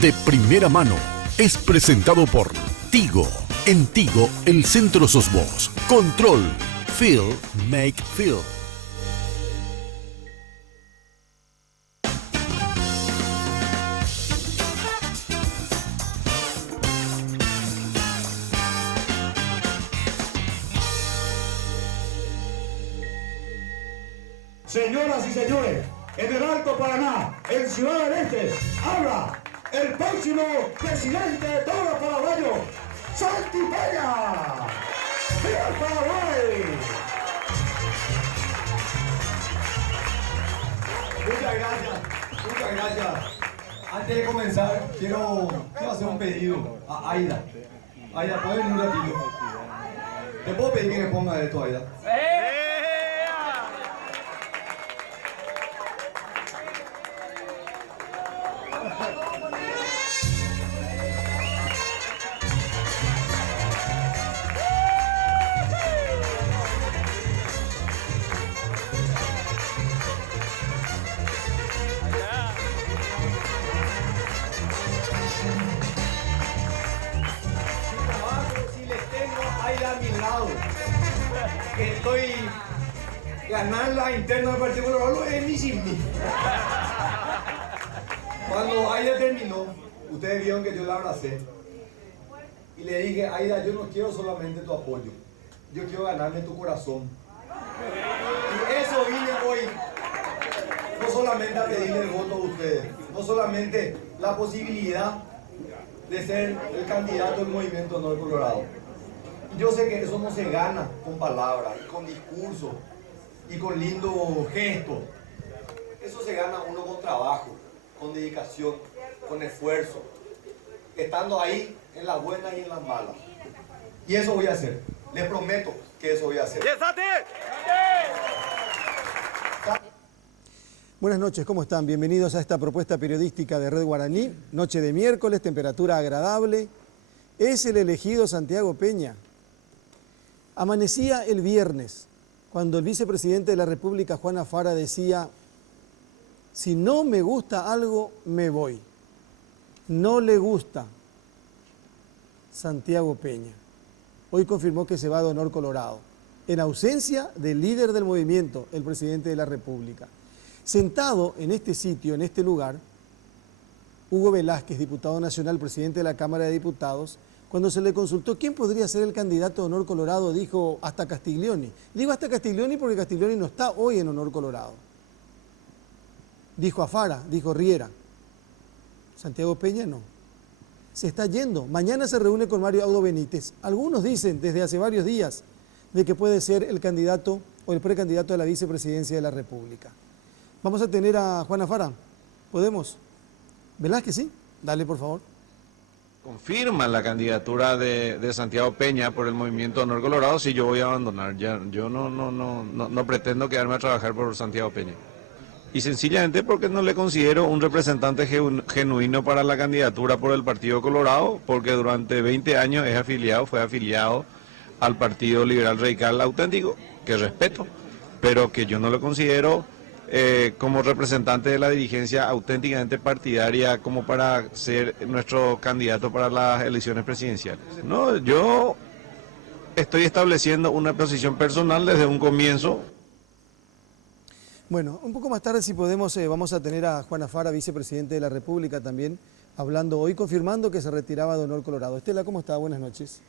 de primera mano es presentado por Tigo. En Tigo, el centro sos vos. Control. Feel. Make feel. Señoras y señores, en el Alto Paraná, en Ciudad del Este, habla el próximo presidente de todos los paraguayos, Santi Peña. ¡Viva Paraguay! Muchas gracias. Antes de comenzar, quiero hacer un pedido a Aida. Aida, ¿puedes venir un ratito? ¿Te puedo pedir que me ponga esto, Aida? Estoy ganando la interna del Partido Colorado es mi sin mí. Cuando Aida terminó, ustedes vieron que yo la abracé y le dije, Aida, yo no quiero solamente tu apoyo, yo quiero ganarme tu corazón. Y eso vine hoy, no solamente a pedirle el voto a ustedes, no solamente la posibilidad de ser el candidato del Movimiento Honor Colorado. Yo sé que eso no se gana con palabras, con discursos y con lindos gestos. Eso se gana uno con trabajo, con dedicación, con esfuerzo, estando ahí en las buenas y en las malas. Y eso voy a hacer. Les prometo que eso voy a hacer. Buenas noches, ¿cómo están? Bienvenidos a esta propuesta periodística de Red Guaraní. Noche de miércoles, temperatura agradable. Es el elegido Santiago Peña. Amanecía el viernes, cuando el vicepresidente de la República, Juan Afara, decía, si no me gusta algo, me voy. No le gusta Santiago Peña. Hoy confirmó que se va de Honor Colorado, en ausencia del líder del movimiento, el presidente de la República. Sentado en este sitio, en este lugar, Hugo Velázquez, diputado nacional, presidente de la Cámara de Diputados, cuando se le consultó quién podría ser el candidato de Honor Colorado, dijo hasta Castiglioni. Digo hasta Castiglioni porque Castiglioni no está hoy en Honor Colorado. Dijo Afara, dijo Riera. Santiago Peña no. Se está yendo. Mañana se reúne con Mario Audo Benítez. Algunos dicen desde hace varios días de que puede ser el candidato o el precandidato a la vicepresidencia de la República. Vamos a tener a Juan Afara. ¿Podemos? Velázquez, sí. Dale, por favor. Confirma la candidatura de Santiago Peña por el Movimiento Honor Colorado, si yo voy a abandonar. Yo no pretendo quedarme a trabajar por Santiago Peña. Y sencillamente porque no le considero un representante genuino para la candidatura por el Partido Colorado, porque durante 20 años fue afiliado al Partido Liberal Radical Auténtico, que respeto, pero que yo no lo considero como representante de la dirigencia auténticamente partidaria como para ser nuestro candidato para las elecciones presidenciales. No, yo estoy estableciendo una posición personal desde un comienzo. Bueno, un poco más tarde, si podemos, vamos a tener a Juan Afara, vicepresidente de la República, también hablando hoy, confirmando que se retiraba de Honor Colorado. Estela, ¿cómo está? Buenas noches.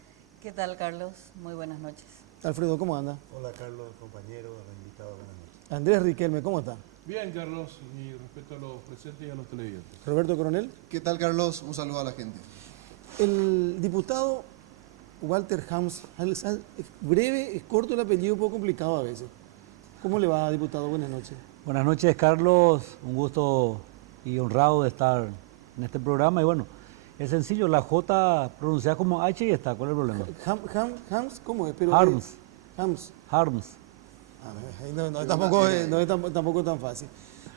¿Qué tal, Carlos? Muy buenas noches. Alfredo, ¿cómo anda? Hola, Carlos, compañero, invitado, buenas noches. Andrés Riquelme, ¿cómo está? Bien, Carlos, y respecto a los presentes y a los televidentes. Roberto Coronel. ¿Qué tal, Carlos? Un saludo a la gente. El diputado Walter Hams, breve, es corto el apellido, un poco complicado a veces. ¿Cómo le va, diputado? Buenas noches. Buenas noches, Carlos. Un gusto y honrado de estar en este programa. Y bueno, es sencillo, la J pronunciada como H y está. ¿Cuál es el problema? Hams, ¿cómo es? Pero Harms. Harms. Tampoco tan fácil.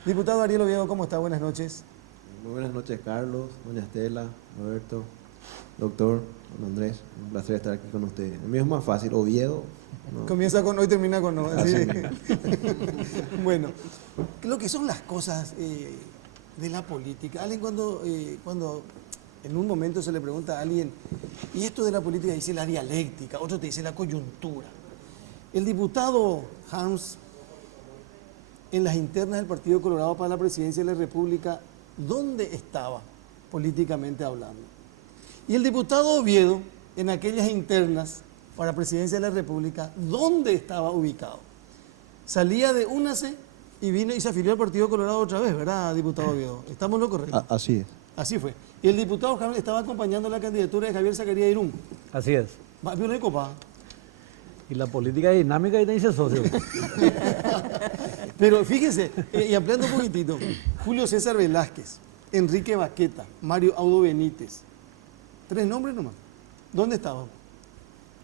Diputado Ariel Oviedo, ¿cómo está? Buenas noches. Muy buenas noches, Carlos, doña Estela, Roberto, doctor, don Andrés. Un placer estar aquí con ustedes. El mío es más fácil, Oviedo. No. Comienza con no y termina con no. ¿Sí? Bueno, lo que son las cosas de la política. Alguien cuando en un momento se le pregunta a alguien, y esto de la política dice la dialéctica, otro te dice la coyuntura. El diputado Hans, en las internas del Partido Colorado para la presidencia de la República, ¿dónde estaba políticamente hablando? Y el diputado Oviedo, en aquellas internas para presidencia de la República, ¿dónde estaba ubicado? Salía de UNACE y vino y se afilió al Partido Colorado otra vez, ¿verdad, diputado Oviedo? ¿Estamos en lo correcto? Así es. Así fue. Y el diputado Javier estaba acompañando la candidatura de Javier Zacarías Irún. Así es. Va, Viola y Copa. Y la política dinámica y te dice socio. Pero fíjese, y ampliando un poquitito, Julio César Velázquez, Enrique Baqueta, Mario Audo Benítez. 3 nombres nomás. ¿Dónde estaban?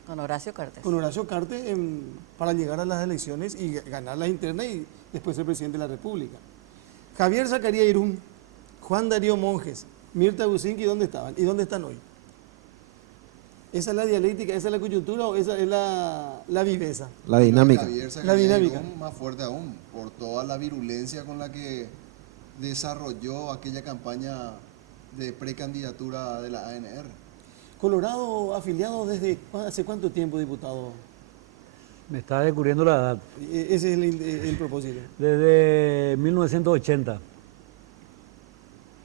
Con Horacio Cartes. Con Horacio Cartes para llegar a las elecciones y ganar las internas y después ser presidente de la República. Javier Zacarías Irún, Juan Darío Monjes, Mirta Bucinqui, ¿dónde estaban? ¿Y dónde están hoy? ¿Esa es la dialéctica, esa es la coyuntura o esa es la viveza? La dinámica. La dinámica. Más fuerte aún, por toda la virulencia con la que desarrolló aquella campaña de precandidatura de la ANR. Colorado afiliado desde hace cuánto tiempo, diputado. Me está descubriendo la edad. Ese es el propósito. Desde 1980.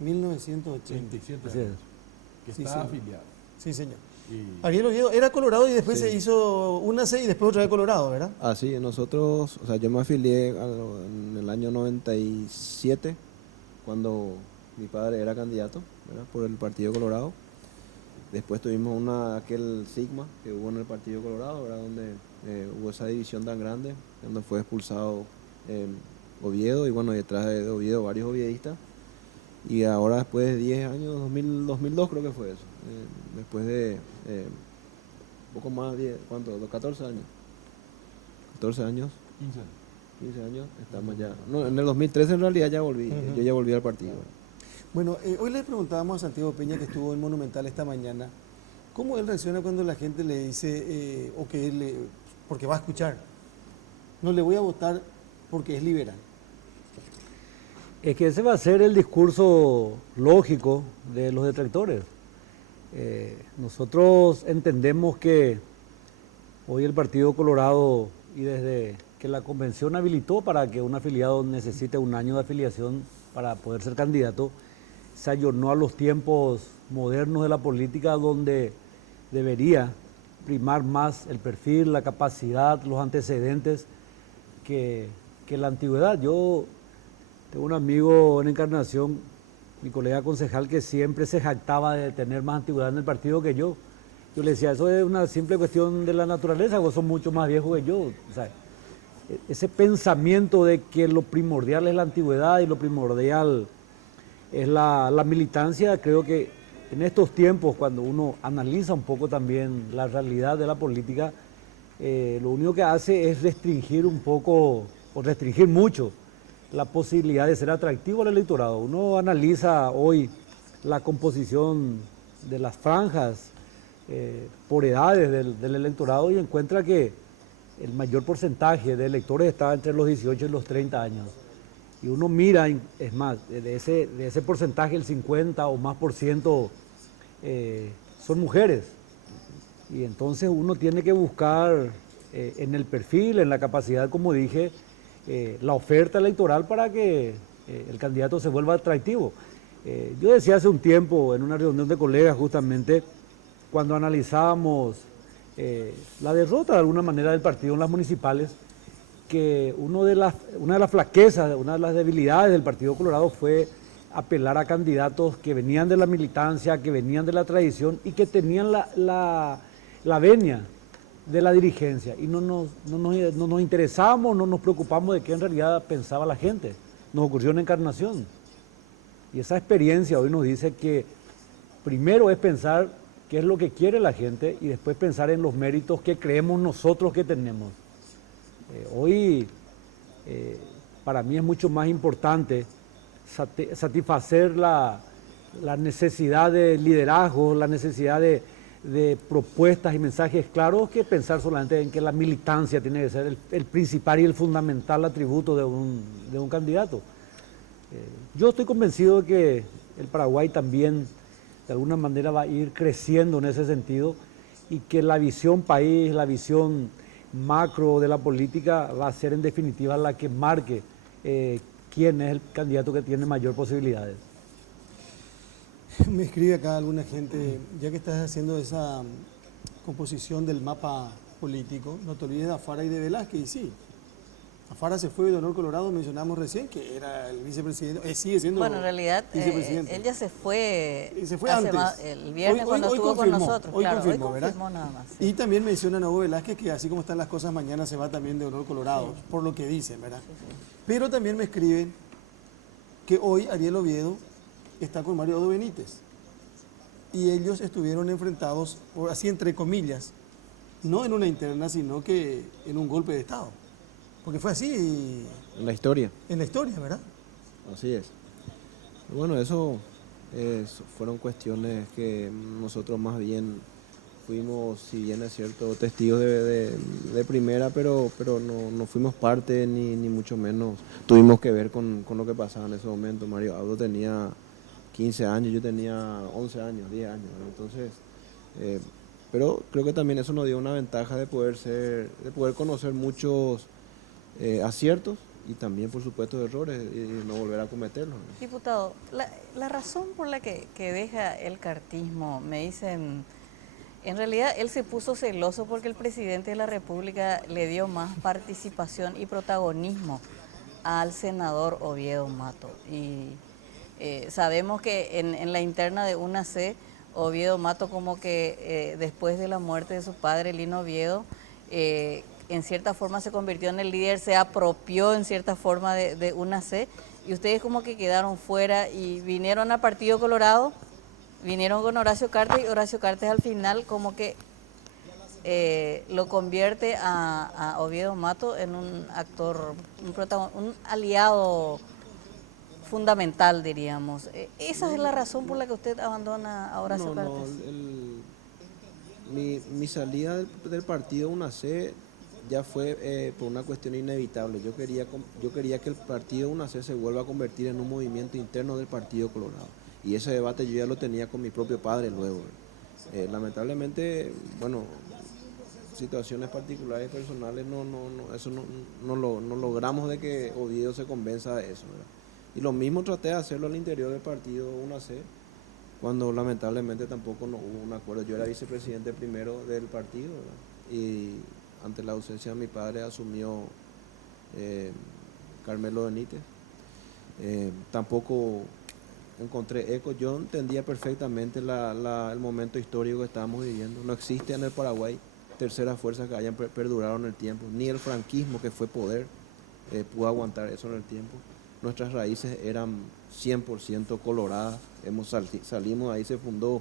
1980. 27 Así es. años. Que Sí, está señor. afiliado. Sí, señor. Y Ariel Oviedo era Colorado y después Sí. se hizo una C y después otra vez Colorado, ¿verdad? Así, nosotros, o sea, yo me afilié en el año 97, cuando mi padre era candidato, ¿verdad?, por el Partido Colorado. Después tuvimos aquel sigma que hubo en el Partido Colorado, ¿verdad?, donde hubo esa división tan grande, donde fue expulsado Oviedo, y bueno, detrás de Oviedo varios oviedistas. Y ahora después de 10 años, 2002 creo que fue eso, después de poco más, 10, ¿cuánto? 14 años. 14 años, 15 años. 15 años, estamos ya. No, en el 2013 en realidad ya volví, yo ya volví al partido. Bueno, hoy le preguntábamos a Santiago Peña, que estuvo en Monumental esta mañana, ¿cómo él reacciona cuando la gente le dice, o que él, porque va a escuchar, no le voy a votar porque es liberal? Es que ese va a ser el discurso lógico de los detractores. Nosotros entendemos que hoy el Partido Colorado, y desde que la convención habilitó para que un afiliado necesite 1 año de afiliación para poder ser candidato, se ayornó a los tiempos modernos de la política, donde debería primar más el perfil, la capacidad, los antecedentes que la antigüedad. Yo tengo un amigo en Encarnación, mi colega concejal, que siempre se jactaba de tener más antigüedad en el partido que yo. Yo le decía, eso es una simple cuestión de la naturaleza, vos sos mucho más viejo que yo. O sea, ese pensamiento de que lo primordial es la antigüedad y lo primordial es la militancia, creo que en estos tiempos, cuando uno analiza un poco también la realidad de la política, lo único que hace es restringir un poco, o restringir mucho, la posibilidad de ser atractivo al electorado. Uno analiza hoy la composición de las franjas por edades del electorado y encuentra que el mayor porcentaje de electores está entre los 18 y los 30 años. Y uno mira, es más, de ese porcentaje el 50 o más por ciento son mujeres. Y entonces uno tiene que buscar en el perfil, en la capacidad, como dije, la oferta electoral para que el candidato se vuelva atractivo. Yo decía hace un tiempo en una reunión de colegas, justamente cuando analizábamos la derrota de alguna manera del partido en las municipales, que una de las flaquezas, una de las debilidades del Partido Colorado fue apelar a candidatos que venían de la militancia, que venían de la tradición y que tenían la venia de la dirigencia, y no nos interesábamos, no nos preocupamos de qué en realidad pensaba la gente. Nos ocurrió en Encarnación, y esa experiencia hoy nos dice que primero es pensar qué es lo que quiere la gente y después pensar en los méritos que creemos nosotros que tenemos. Hoy para mí es mucho más importante satisfacer la necesidad de liderazgo, la necesidad de propuestas y mensajes claros, que pensar solamente en que la militancia tiene que ser el principal y el fundamental atributo de un candidato. Yo estoy convencido de que el Paraguay también de alguna manera va a ir creciendo en ese sentido y que la visión país, la visión macro de la política va a ser en definitiva la que marque quién es el candidato que tiene mayor posibilidades. Me escribe acá alguna gente, ya que estás haciendo esa composición del mapa político, no te olvides de Afara y de Velázquez, y sí. Afara se fue de Honor Colorado, mencionamos recién, que era el vicepresidente, sigue siendo Bueno, en realidad, vicepresidente. él ya se fue, antes. El viernes cuando estuvo con nosotros. Hoy Claro, confirmó, hoy ¿verdad? confirmó nada más. Sí. Y también menciona a Hugo Velázquez que así como están las cosas, mañana se va también de Honor Colorado, Sí. por lo que dicen, ¿verdad? Sí, sí. Pero también me escriben que hoy Ariel Oviedo está con Mario Odo Benítez. Y ellos estuvieron enfrentados, por así entre comillas, no en una interna, sino que en un golpe de Estado. Porque fue así En la historia. en la historia, ¿verdad? Así es. Bueno, eso fueron cuestiones que nosotros más bien fuimos, si bien es cierto, testigos de primera, pero no fuimos parte ni mucho menos tuvimos que ver con lo que pasaba en ese momento. Mario Abdo tenía 15 años, yo tenía 11 años, 10 años, ¿no? Entonces, pero creo que también eso nos dio una ventaja de poder conocer muchos aciertos y también, por supuesto, errores y no volver a cometerlos, ¿no? Diputado, la razón por la que deja el cartismo, me dicen, en realidad él se puso celoso porque el presidente de la República le dio más participación y protagonismo al senador Oviedo Mato. Y sabemos que en la interna de UNAC, Oviedo Mato como que después de la muerte de su padre, Lino Oviedo, en cierta forma se convirtió en el líder, se apropió en cierta forma de UNAC, y ustedes como que quedaron fuera y vinieron al Partido Colorado, vinieron con Horacio Cartes, y Horacio Cartes al final como que lo convierte a Oviedo Mato en un actor, un aliado fundamental, diríamos. ¿Esa es la razón por la que usted abandona a Horacio Cartes? Mi salida del partido UNAC ya fue por una cuestión inevitable. Yo quería que el partido UNAC se vuelva a convertir en un movimiento interno del Partido Colorado. Y ese debate yo ya lo tenía con mi propio padre luego. Lamentablemente, bueno, situaciones particulares personales, no logramos de que Oviedo se convenza de eso, ¿verdad? Y lo mismo traté de hacerlo al interior del partido UNAC, cuando lamentablemente tampoco no hubo un acuerdo. Yo era vicepresidente primero del partido, ¿verdad? Y ante la ausencia de mi padre asumió Carmelo Benítez. Tampoco encontré eco. Yo entendía perfectamente el momento histórico que estábamos viviendo. No existe en el Paraguay terceras fuerzas que hayan perdurado en el tiempo. Ni el franquismo, que fue poder, pudo aguantar eso en el tiempo. Nuestras raíces eran 100% coloradas. Salimos, ahí se fundó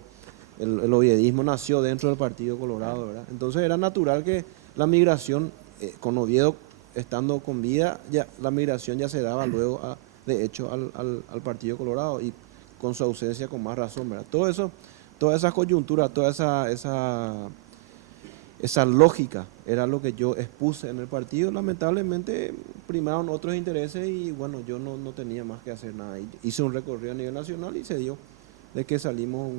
el oviedismo, nació dentro del Partido Colorado, ¿verdad? Entonces era natural que la migración, con Oviedo estando con vida, la migración ya se daba luego, de hecho, al Partido Colorado, y con su ausencia con más razón, ¿verdad? Todo eso, toda esa coyuntura, toda esa lógica era lo que yo expuse en el partido. Lamentablemente primaron otros intereses y bueno, yo no tenía más que hacer nada. Hice un recorrido a nivel nacional y se dio de que salimos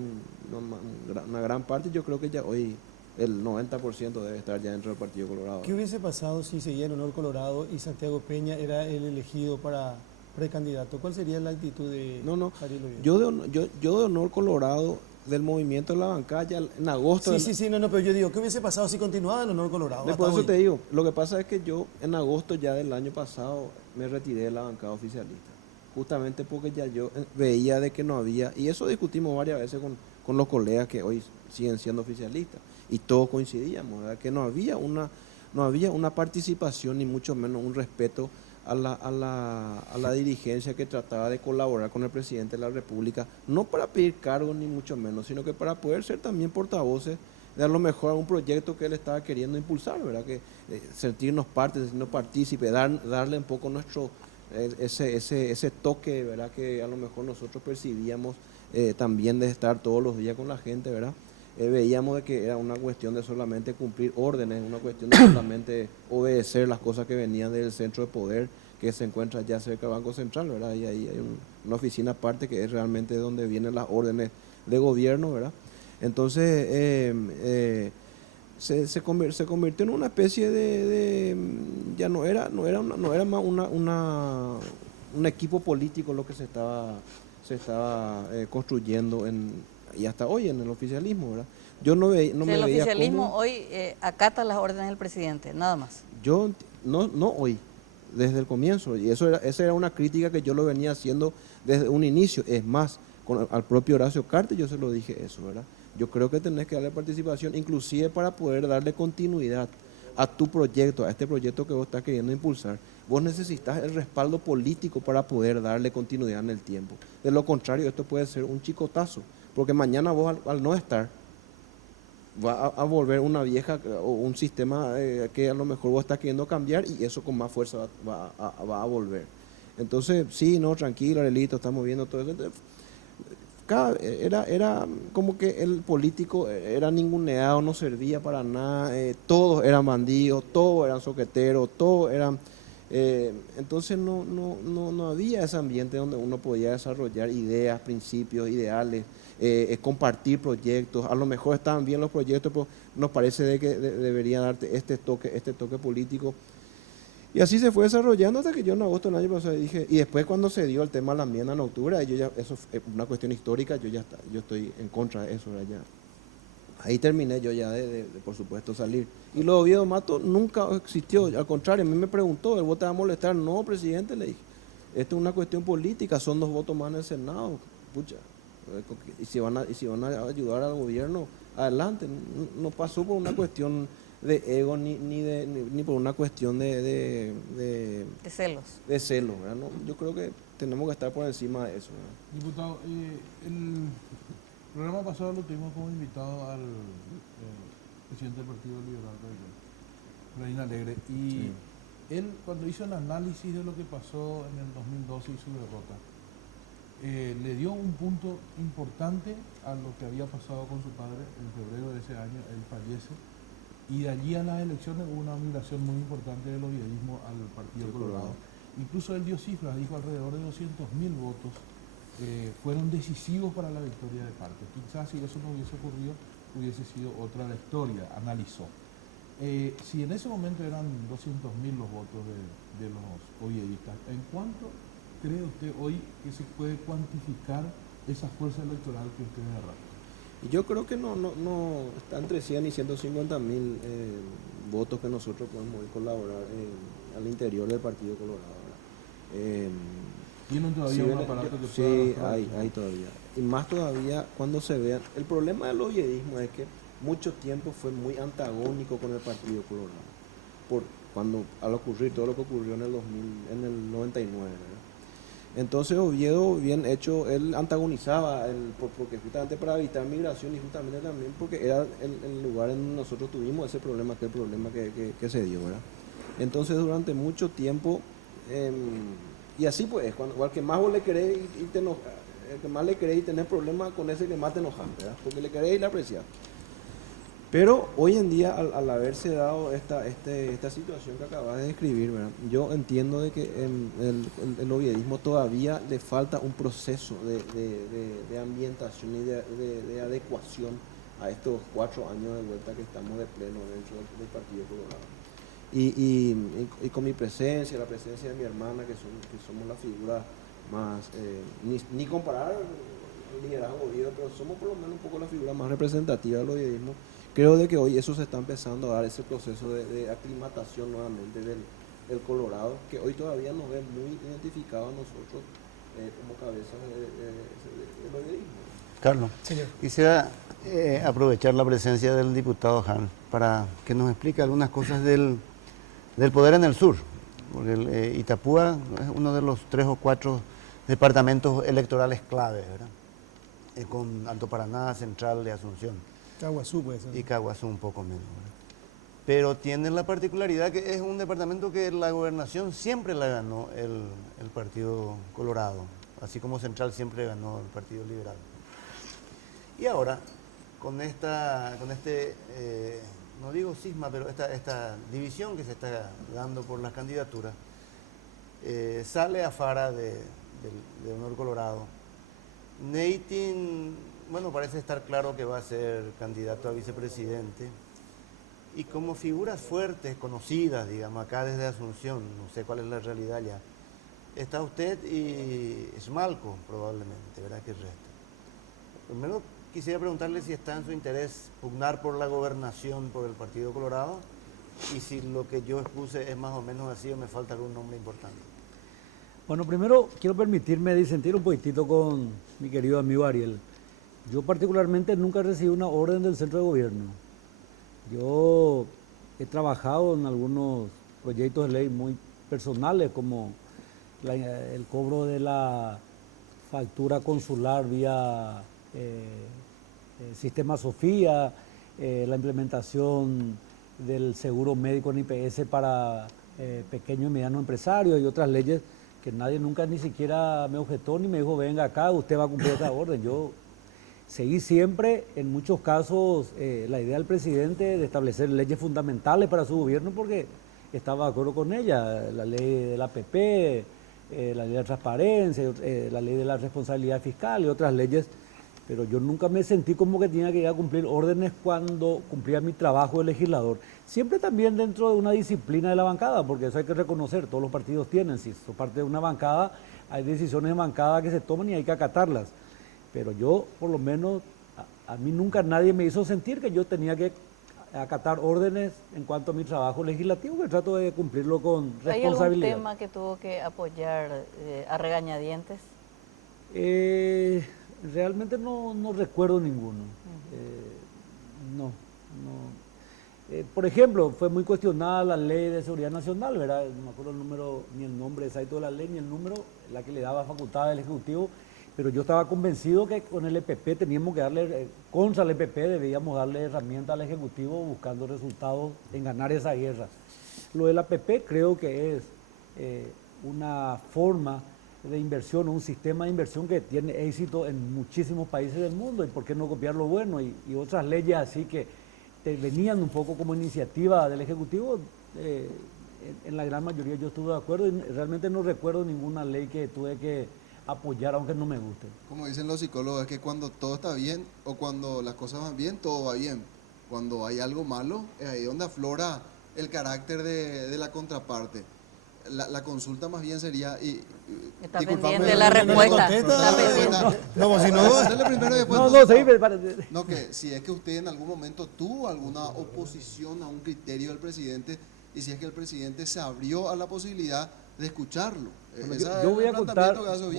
una gran parte. Yo creo que ya hoy el 90% debe estar ya dentro del Partido Colorado. ¿Qué hubiese pasado si seguía en Honor Colorado y Santiago Peña era el elegido para precandidato? ¿Cuál sería la actitud de Ariel Oviedo? Yo de Honor Colorado, del movimiento de la bancada, ya en agosto... pero yo digo, ¿qué hubiese pasado si continuaba en Honor Colorado? Por eso te digo, lo que pasa es que yo en agosto ya del año pasado me retiré de la bancada oficialista, justamente porque ya yo veía de que no había, y eso discutimos varias veces con los colegas que hoy siguen siendo oficialistas, y todos coincidíamos, ¿verdad? Que no había una participación ni mucho menos un respeto a la dirigencia que trataba de colaborar con el presidente de la República, no para pedir cargos ni mucho menos, sino que para poder ser también portavoces de a lo mejor un proyecto que él estaba queriendo impulsar, ¿verdad? Que sentirnos parte, sentirnos partícipes, darle un poco nuestro ese toque, ¿verdad? Que a lo mejor nosotros percibíamos también de estar todos los días con la gente, ¿verdad? Veíamos de que era una cuestión de solamente cumplir órdenes, una cuestión de solamente obedecer las cosas que venían del centro de poder, que se encuentra ya cerca del Banco Central, ¿verdad? Y ahí hay una oficina aparte que es realmente donde vienen las órdenes de gobierno, ¿verdad? Entonces se convirtió en una especie ya no era más un equipo político lo que se estaba construyendo y hasta hoy en el oficialismo, ¿verdad? Yo no me el veía oficialismo cómo, hoy acata las órdenes del presidente, nada más. yo no hoy, desde el comienzo, y esa era una crítica que yo lo venía haciendo desde un inicio. Es más, al propio Horacio Cartes yo se lo dije eso, ¿verdad? Yo creo que tenés que darle participación, inclusive para poder darle continuidad a tu proyecto, a este proyecto que vos estás queriendo impulsar. Vos necesitas el respaldo político para poder darle continuidad en el tiempo. De lo contrario, esto puede ser un chicotazo, porque mañana vos al no estar, va a volver una vieja o un sistema que a lo mejor vos estás queriendo cambiar, y eso con más fuerza va a volver. Entonces, sí, no, tranquilo, Arelito, estamos viendo todo eso. Entonces, era como que el político era ninguneado, no servía para nada, todos eran bandidos, todos eran soqueteros, todos eran... entonces no había ese ambiente donde uno podía desarrollar ideas, principios, ideales, compartir proyectos. A lo mejor estaban bien los proyectos, pero nos parece de que debería darte este toque político. Y así se fue desarrollando hasta que yo en agosto del año pasado dije, y después cuando se dio el tema de la enmienda en octubre, eso es una cuestión histórica, yo estoy en contra de eso, ¿verdad? Ya. Ahí terminé yo ya por supuesto, salir. Y lo de Oviedo Mato nunca existió, al contrario, a mí me preguntó, ¿vos te va a molestar? No, presidente, le dije, esto es una cuestión política, son 2 votos más en el Senado, pucha, y si van a ayudar al gobierno, adelante. No pasó por una cuestión de ego ni por una cuestión de celos. De celos, ¿verdad? No, yo creo que tenemos que estar por encima de eso, ¿verdad? Diputado, el programa pasado lo tuvimos como invitado al presidente del Partido Liberal, Efraín Alegre, y sí, él cuando hizo el análisis de lo que pasó en el 2012 y su derrota, le dio un punto importante a lo que había pasado con su padre. En febrero de ese año él fallece, y de allí a las elecciones hubo una migración muy importante del oviedismo al Partido Colorado. Incluso él dio cifras, dijo alrededor de 200.000 votos fueron decisivos para la victoria de Cartes. Quizás si eso no hubiese ocurrido, hubiese sido otra la historia, analizó. Si en ese momento eran 200.000 los votos de los oviedistas, ¿en cuánto cree usted hoy que se puede cuantificar esa fuerza electoral que usted derrota? Yo creo que no está entre 100 y 150.000 votos que nosotros podemos colaborar al interior del Partido Colorado. ¿Tienen todavía un aparato que sí, hay todavía. Y más todavía cuando se vean. El problema del oviedismo es que mucho tiempo fue muy antagónico con el Partido Colorado. Al ocurrir todo lo que ocurrió en el 99, ¿verdad? Entonces Oviedo, bien hecho, él antagonizaba, porque justamente para evitar migración y justamente también porque era el lugar en donde nosotros tuvimos ese problema, que el problema que se dio, ¿verdad? Entonces durante mucho tiempo, y así pues, al que más vos le querés y te enojas, el que más le querés y tenés problemas con ese que más te enojas, ¿verdad? Porque le querés y le apreciás. Pero hoy en día, al haberse dado esta situación que acabas de describir, ¿verdad? Yo entiendo de que el oviedismo todavía le falta un proceso de ambientación y de adecuación a estos 4 años de vuelta que estamos de pleno dentro del Partido Colorado. Y con mi presencia, la presencia de mi hermana, que somos la figura más, ni comparar el liderazgo Oviedo, pero somos por lo menos un poco la figura más representativa del oviedismo. Creo de que hoy eso se está empezando a dar, ese proceso de aclimatación nuevamente del Colorado, que hoy todavía nos ve muy identificados a nosotros como cabezas del oviedismo. Carlos, señor, quisiera aprovechar la presencia del diputado Han para que nos explique algunas cosas del poder en el sur, porque Itapúa es uno de los 3 o 4 departamentos electorales claves, ¿verdad? Con Alto Paraná, Central de Asunción. Caguazú puede ser. Y Caguazú un poco menos, ¿verdad? Pero tiene la particularidad que es un departamento que la gobernación siempre la ganó el Partido Colorado, así como Central siempre ganó el Partido Liberal. Y ahora, con este, no digo cisma, pero esta división que se está dando por las candidaturas, sale Afara de Honor Colorado. Neitin, bueno, parece estar claro que va a ser candidato a vicepresidente. Y como figuras fuertes, conocidas, digamos, acá desde Asunción, no sé cuál es la realidad ya, está usted y Schmalko, probablemente, ¿verdad? Que resta. Primero quisiera preguntarle si está en su interés pugnar por la gobernación por el Partido Colorado y si lo que yo expuse es más o menos así o me falta algún nombre importante. Bueno, primero quiero permitirme disentir un poquitito con mi querido amigo Ariel. Yo particularmente nunca recibí una orden del centro de gobierno. Yo he trabajado en algunos proyectos de ley muy personales como el cobro de la factura consular vía sistema Sofía, la implementación del seguro médico en IPS para pequeños y medianos empresarios y otras leyes que nadie nunca ni siquiera me objetó ni me dijo venga acá, usted va a cumplir esta orden. Yo seguí siempre, en muchos casos, la idea del presidente de establecer leyes fundamentales para su gobierno porque estaba de acuerdo con ella, la ley de la APP, la ley de la transparencia, la ley de la responsabilidad fiscal y otras leyes, pero yo nunca me sentí como que tenía que ir a cumplir órdenes cuando cumplía mi trabajo de legislador. Siempre también dentro de una disciplina de la bancada, porque eso hay que reconocer, todos los partidos tienen, si sos parte de una bancada, hay decisiones de bancada que se toman y hay que acatarlas. Pero yo, por lo menos, a mí nunca nadie me hizo sentir que yo tenía que acatar órdenes en cuanto a mi trabajo legislativo, que trato de cumplirlo con responsabilidad. ¿Hay algún tema que tuvo que apoyar a regañadientes? Realmente no recuerdo ninguno. Por ejemplo, fue muy cuestionada la ley de seguridad nacional, ¿verdad? No me acuerdo el número, ni el nombre exacto de la ley, ni el número, la que le daba facultad al Ejecutivo, pero yo estaba convencido que con el EPP teníamos que darle, contra el EPP debíamos darle herramientas al Ejecutivo buscando resultados en ganar esa guerra. Lo del APP creo que es una forma de inversión, un sistema de inversión que tiene éxito en muchísimos países del mundo y por qué no copiar lo bueno y otras leyes así que venían un poco como iniciativa del Ejecutivo, en la gran mayoría yo estuve de acuerdo y realmente no recuerdo ninguna ley que tuve que apoyar aunque no me guste. Como dicen los psicólogos, es que cuando todo está bien o cuando las cosas van bien, todo va bien. Cuando hay algo malo, es ahí donde aflora el carácter de la contraparte. La consulta más bien sería... Está pendiente de la respuesta. No, que si es que usted en algún momento tuvo alguna oposición a un criterio del presidente y si es que el presidente se abrió a la posibilidad de escucharlo. Bueno, yo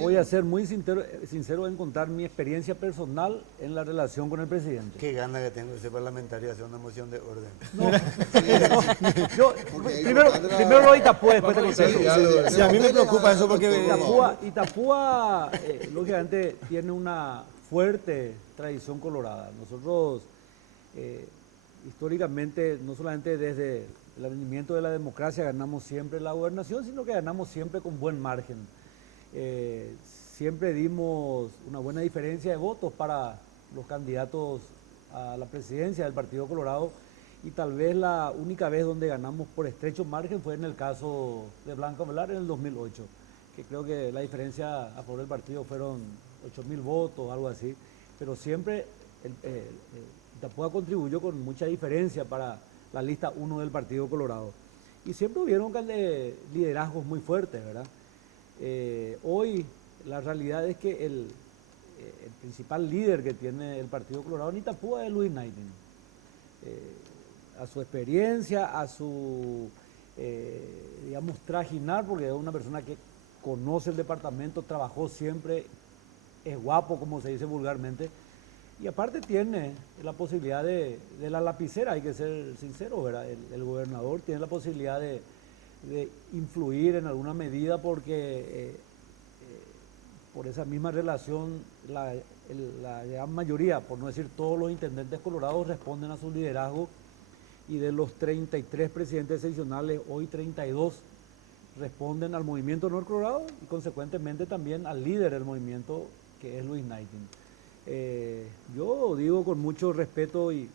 voy a ser muy sincero en contar mi experiencia personal en la relación con el presidente. Qué gana que tengo ese parlamentario de hacer una moción de orden. Primero lo de Itapúa, después te contesto. Sí, a mí me preocupa eso porque Itapúa lógicamente tiene una fuerte tradición colorada. Nosotros históricamente, no solamente desde el rendimiento de la democracia ganamos siempre la gobernación, sino que ganamos siempre con buen margen. Siempre dimos una buena diferencia de votos para los candidatos a la presidencia del Partido Colorado y tal vez la única vez donde ganamos por estrecho margen fue en el caso de Blanca Velar en el 2008, que creo que la diferencia a favor del partido fueron 8.000 votos, algo así, pero siempre Itapúa contribuyó con mucha diferencia para la lista 1 del Partido Colorado. Y siempre hubieron liderazgos muy fuertes, ¿verdad? Hoy la realidad es que el principal líder que tiene el Partido Colorado en Itapúa es Luis Naitin. A su experiencia, a su, digamos, trajinar, porque es una persona que conoce el departamento, trabajó siempre, es guapo, como se dice vulgarmente, y aparte tiene la posibilidad de la lapicera, hay que ser sincero, ¿verdad? El gobernador tiene la posibilidad de influir en alguna medida porque por esa misma relación la gran mayoría, por no decir todos los intendentes colorados responden a su liderazgo y de los 33 presidentes seccionales, hoy 32 responden al movimiento Honor Colorado y consecuentemente también al líder del movimiento que es Luis Naitin. Yo digo con mucho respeto y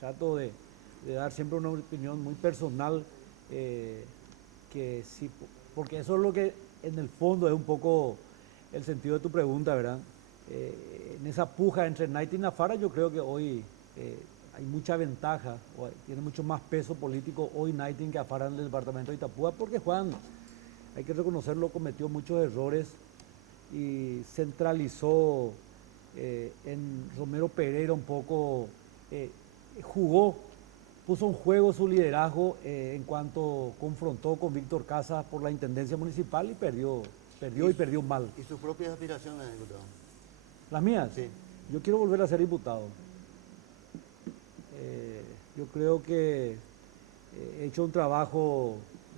trato de dar siempre una opinión muy personal que si porque eso es lo que en el fondo es un poco el sentido de tu pregunta, ¿verdad? En esa puja entre Naiti y Nafara yo creo que hoy hay mucha ventaja, tiene mucho más peso político hoy Naiti que Afara en el departamento de Itapúa, porque Juan, hay que reconocerlo, cometió muchos errores y centralizó en Romero Pereira un poco, puso en juego su liderazgo en cuanto confrontó con Víctor Casas por la intendencia municipal y perdió mal. ¿Y sus propias aspiraciones, diputado? ¿Las mías? Sí. Yo quiero volver a ser diputado. Yo creo que he hecho un trabajo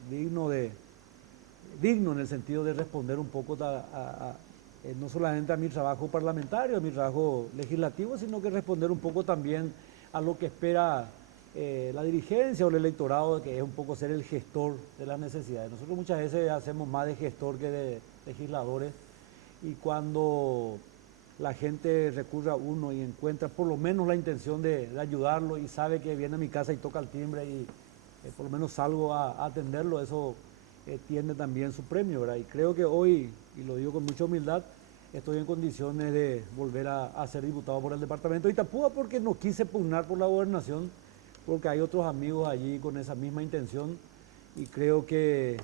digno en el sentido de responder un poco no solamente a mi trabajo parlamentario, a mi trabajo legislativo, sino que responder un poco también a lo que espera la dirigencia o el electorado, que es un poco ser el gestor de las necesidades. Nosotros muchas veces hacemos más de gestor que de legisladores, y cuando la gente recurre a uno y encuentra por lo menos la intención de ayudarlo y sabe que viene a mi casa y toca el timbre y por lo menos salgo a atenderlo, eso tiene también su premio, ¿verdad? Y creo que hoy, y lo digo con mucha humildad, estoy en condiciones de volver a ser diputado por el departamento de Itapúa, porque no quise pugnar por la gobernación, porque hay otros amigos allí con esa misma intención, y creo que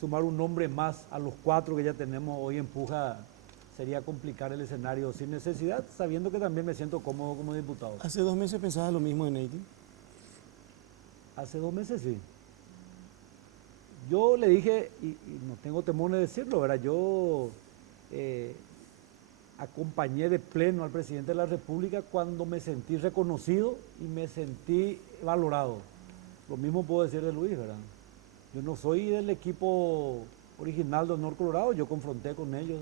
sumar un nombre más a los 4 que ya tenemos hoy en puja sería complicar el escenario sin necesidad, sabiendo que también me siento cómodo como diputado. ¿Hace 2 meses pensabas lo mismo de Naiti? Hace 2 meses sí. Yo le dije, y no tengo temor de decirlo, ¿verdad? Yo acompañé de pleno al presidente de la República cuando me sentí reconocido y me sentí valorado. Lo mismo puedo decir de Luis, ¿verdad? Yo no soy del equipo original de Honor Colorado, yo confronté con ellos.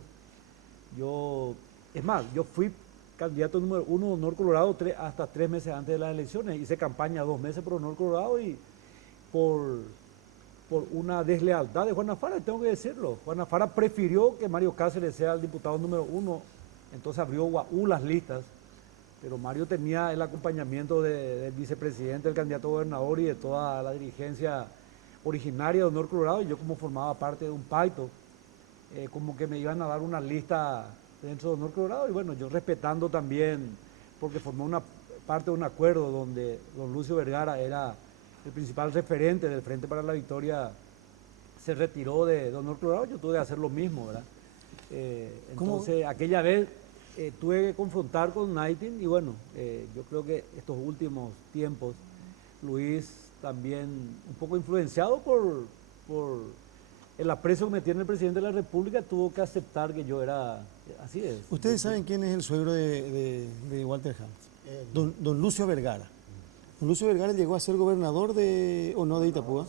Es más, yo fui candidato número 1 de Honor Colorado hasta 3 meses antes de las elecciones. Hice campaña 2 meses por Honor Colorado y por una deslealtad de Juan Nafara, tengo que decirlo. Juan Nafara prefirió que Mario Cáceres sea el diputado número 1, entonces abrió las listas, pero Mario tenía el acompañamiento del vicepresidente, del candidato a gobernador y de toda la dirigencia originaria de Honor Colorado, y yo como formaba parte de un pacto, como que me iban a dar una lista dentro de Honor Colorado, y bueno, yo respetando también, porque formó una parte de un acuerdo donde don Lucio Vergara era el principal referente del Frente para la Victoria, se retiró de Honor Colorado, yo tuve que hacer lo mismo, ¿verdad? Entonces, aquella vez tuve que confrontar con Naiti, y bueno, yo creo que estos últimos tiempos, Luis también un poco influenciado por el aprecio que me tiene el presidente de la República, tuvo que aceptar que yo era así. ¿Ustedes saben quién es el suegro de Walter Hans? Don Lucio Vergara. Don Lucio Vergara llegó a ser gobernador ¿o no de Itapúa?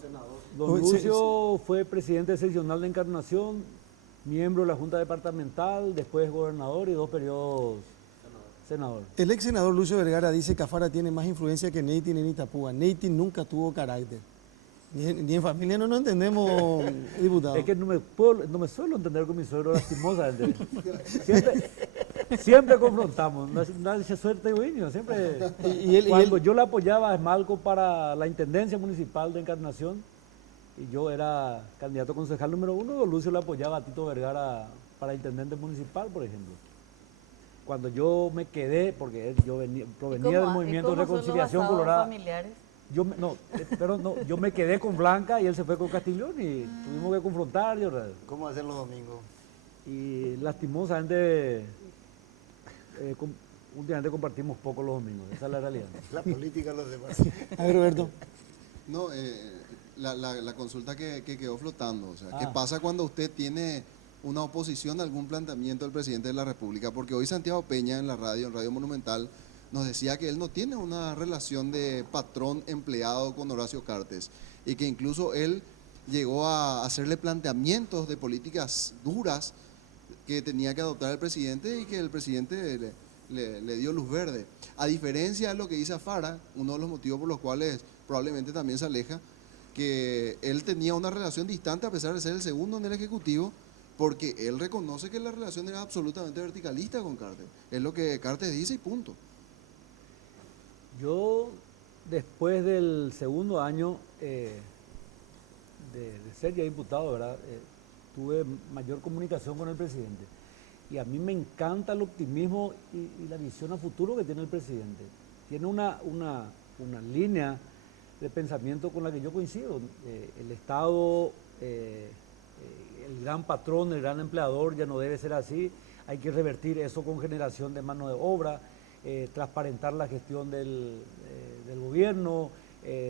Don Lucio fue presidente seccional de Encarnación, miembro de la Junta Departamental, después gobernador y 2 periodos senador. El ex senador Lucio Vergara dice que Afara tiene más influencia que Naiti en Itapúa. Naiti nunca tuvo carácter. Ni en familia no nos entendemos, diputado. Es que no me suelo entender con mi suegro, lastimosamente. Siempre confrontamos, nadie se suelta igual, siempre. Cuando yo le apoyaba a Esmalco para la intendencia municipal de Encarnación, y yo era candidato a concejal número 1, don Lucio le apoyaba a Tito Vergara para intendente municipal, por ejemplo. Cuando yo me quedé, porque yo provenía del movimiento de Reconciliación Colorada. Familiares? Yo me quedé con Blanca y él se fue con Castiglión y tuvimos que confrontar. ¿Cómo hacer los domingos? Y lastimosamente, últimamente compartimos poco los domingos, esa es la realidad. La política los demás. A ver, Roberto. No, la consulta que quedó flotando, o sea, ¿qué pasa cuando usted tiene una oposición a algún planteamiento del presidente de la República? Porque hoy Santiago Peña en Radio Monumental, nos decía que él no tiene una relación de patrón-empleado con Horacio Cartes y que incluso él llegó a hacerle planteamientos de políticas duras que tenía que adoptar el presidente y que el presidente le dio luz verde. A diferencia de lo que dice Afara, uno de los motivos por los cuales probablemente también se aleja, que él tenía una relación distante a pesar de ser el segundo en el Ejecutivo, porque él reconoce que la relación era absolutamente verticalista con Cartes. Es lo que Cartes dice y punto. Yo, después del segundo año de ser ya diputado, ¿verdad? tuve mayor comunicación con el presidente. Y a mí me encanta el optimismo y la visión a futuro que tiene el presidente. Tiene una línea de pensamiento con la que yo coincido. El Estado, el gran patrón, el gran empleador, ya no debe ser así. Hay que revertir eso con generación de mano de obra, transparentar la gestión del gobierno,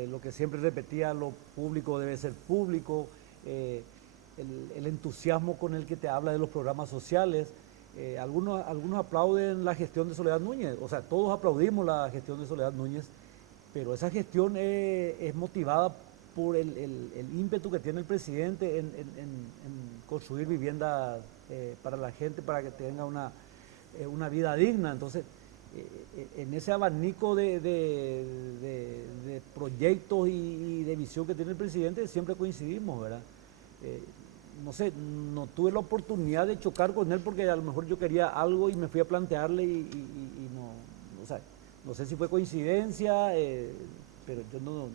lo que siempre repetía, lo público debe ser público, el entusiasmo con el que te habla de los programas sociales. Algunos aplauden la gestión de Soledad Núñez, o sea, todos aplaudimos la gestión de Soledad Núñez, pero esa gestión es motivada por el ímpetu que tiene el presidente en construir viviendas para la gente, para que tenga una vida digna. Entonces, en ese abanico de proyectos y de visión que tiene el presidente, siempre coincidimos, ¿verdad? No sé, no tuve la oportunidad de chocar con él porque a lo mejor yo quería algo y me fui a plantearle y no, o sea, no sé si fue coincidencia, pero yo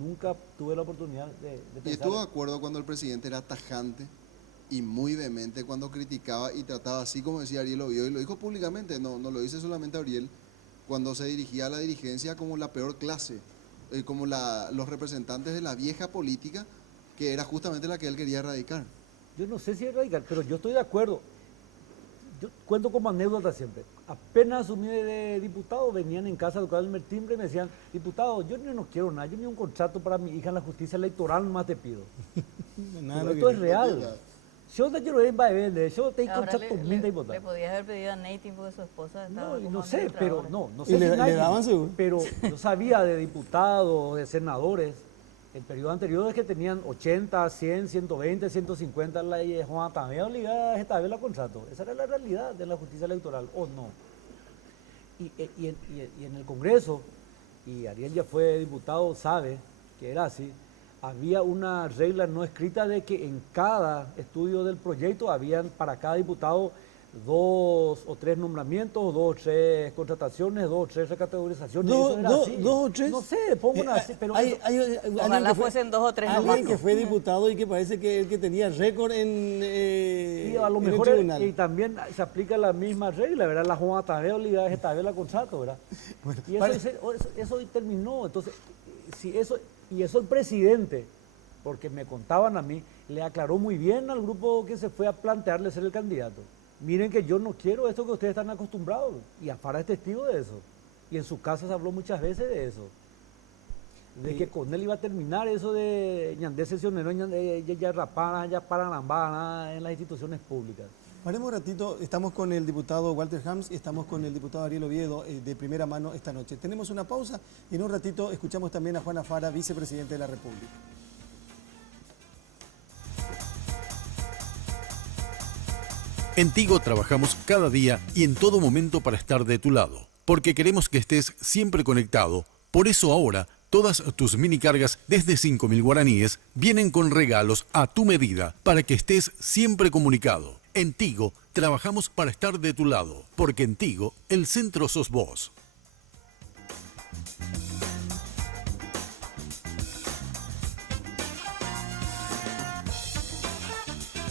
nunca tuve la oportunidad de pensar. ¿Y estuvo de acuerdo cuando el presidente era tajante y muy vehemente cuando criticaba y trataba, así como decía Ariel Oviedo, y lo dijo públicamente, no lo dice solamente Ariel, cuando se dirigía a la dirigencia como la peor clase, como los representantes de la vieja política, que era justamente la que él quería erradicar? Yo no sé si erradicar, pero yo estoy de acuerdo. Yo cuento como anécdota siempre. Apenas asumí de diputado, venían en casa a tocarme el timbre y me decían, diputado, yo no quiero nada, yo ni un contrato para mi hija en la justicia electoral más te pido. Esto es real. Yo te quiero ir para vender, yo te contrato mil diputados. Le podías haber pedido a Nate porque su esposa estaba no sé, pero no sé ¿Y si le daban seguro? Pero yo sabía de diputados, de senadores, en periodos anteriores que tenían 80, 100, 120, 150, la Juan también obligada a esta vez la contrato. Esa era la realidad de la justicia electoral, ¿o no? Y en el Congreso, y Ariel ya fue diputado, sabe que era así, había una regla no escrita de que en cada estudio del proyecto habían para cada diputado 2 o 3 nombramientos, 2 o 3 contrataciones, 2 o 3 recategorizaciones. Eso era así. 2 o 3. No sé, pongo una así, pero ojalá fuesen 2 o 3 alguien que fue diputado y que parece que el que tenía récord y a lo en mejor el tribunal. Y también se aplica la misma regla, ¿verdad? La Juan Tadeo obligada a esta vez la contrato, ¿verdad? Bueno, y eso terminó. Entonces, si eso el presidente, porque me contaban a mí, le aclaró muy bien al grupo que se fue a plantearle ser el candidato. Miren que yo no quiero esto que ustedes están acostumbrados. Y Afara es testigo de eso. Y en su casa se habló muchas veces de eso. De que con él iba a terminar eso de ñandé sesionero, ya rapana, ya paranambana en las instituciones públicas. Paremos un ratito, estamos con el diputado Walter Hams y estamos con el diputado Ariel Oviedo de primera mano esta noche. Tenemos una pausa y en un ratito escuchamos también a Juan Afara, vicepresidente de la República. En Tigo trabajamos cada día y en todo momento para estar de tu lado, porque queremos que estés siempre conectado. Por eso ahora, todas tus mini cargas desde 5.000 guaraníes vienen con regalos a tu medida para que estés siempre comunicado. En Tigo trabajamos para estar de tu lado, porque en Tigo el centro sos vos.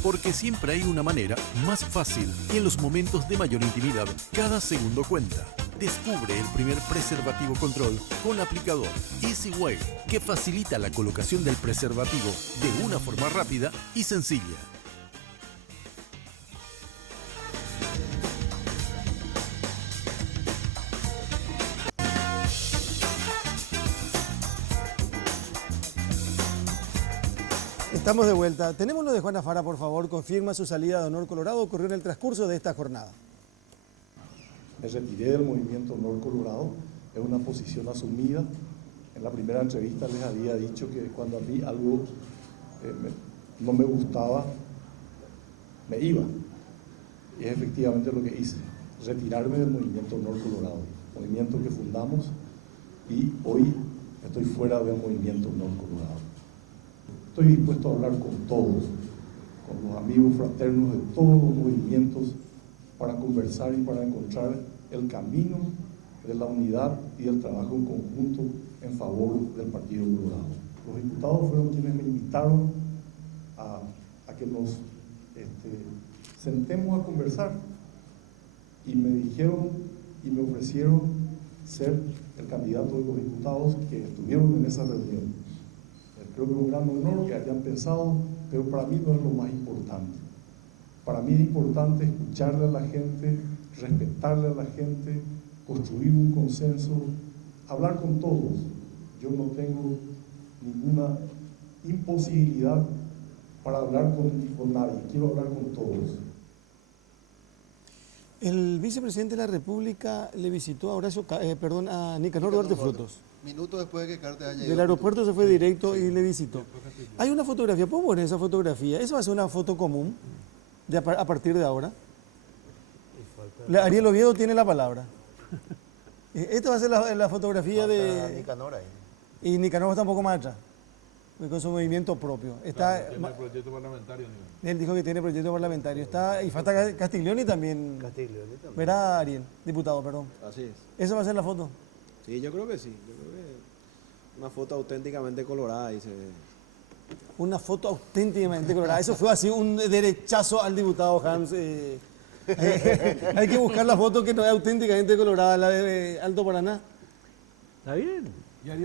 Porque siempre hay una manera más fácil y en los momentos de mayor intimidad, cada segundo cuenta. Descubre el primer preservativo control con aplicador Easy Way, que facilita la colocación del preservativo de una forma rápida y sencilla. Estamos de vuelta. Tenemos lo de Juan Afara, por favor. Confirma su salida de Honor Colorado. Ocurrió en el transcurso de esta jornada. Me retiré del movimiento Honor Colorado. Es una posición asumida. En la primera entrevista les había dicho que cuando a mí algo no me gustaba, me iba. Y es efectivamente lo que hice. Retirarme del movimiento Honor Colorado. Movimiento que fundamos y hoy estoy fuera del movimiento Honor Colorado. Estoy dispuesto a hablar con todos, con los amigos fraternos de todos los movimientos para conversar y para encontrar el camino de la unidad y el trabajo en conjunto en favor del Partido Colorado. Los diputados fueron quienes me invitaron a que nos sentemos a conversar. Y me dijeron y me ofrecieron ser el candidato de los diputados que estuvieron en esa reunión. Creo que es un gran honor que hayan pensado, pero para mí no es lo más importante. Para mí es importante escucharle a la gente, respetarle a la gente, construir un consenso, hablar con todos. Yo no tengo ninguna imposibilidad para hablar con nadie, quiero hablar con todos. El vicepresidente de la República le visitó a Nicanor Duarte Frutos. Minutos después de que Cartes haya ido. Del aeropuerto se fue directo y le visitó. Hay una fotografía, ¿puedo poner esa fotografía? Esa va a ser una foto común a partir de ahora. Ariel Oviedo tiene la palabra. Esta va a ser la fotografía de Nicanor ahí. Y Nicanor está un poco más atrás, con su movimiento propio. Está, tiene proyecto parlamentario. Él dijo que tiene proyecto parlamentario. Y falta Castiglioni también. Castiglioni también. Verá Ariel, diputado, perdón. Así es. ¿Esa va a ser la foto? Sí, yo creo que sí. Yo creo que una foto auténticamente colorada, dice. Una foto auténticamente colorada. Eso fue así un derechazo al diputado Hans. Hay que buscar la foto que no es auténticamente colorada, la de Alto Paraná. Está bien. Ya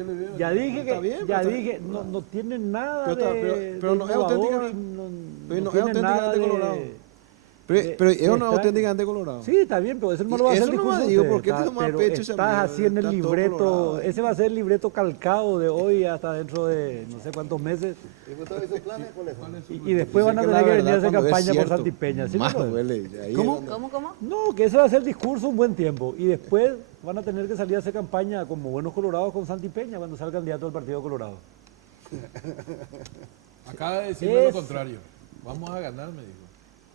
dije Está que, bien, ya pero dije, no tiene nada pero no es innovador auténticamente, y pero no es tiene nada auténticamente de- colorado. de- Pero de es una estar- auténticamente colorado. Sí, está bien, pero ese no me lo va a Y hacer eso el no me discurso digo, usted, ¿por qué te tomas pero pecho ese estás amigo? así en el Está todo libreto, colorado. ese va a ser el libreto calcado de hoy hasta dentro de no sé cuántos meses. Diputado, ¿y sus planes cuáles son? Y después van a Dice que tener que la venir a hacer verdad, cuando es campaña por cierto, Santipeña. ¿Sí, más no? duele. Ahí es ¿Cómo? donde- ¿Cómo? No, que ese va a ser el discurso un buen tiempo. Y después van a tener que salir a hacer campaña como buenos colorados con Santi Peña cuando sea el candidato del Partido Colorado. Acaba de decirme lo Es- contrario. Vamos a ganar, me dijo.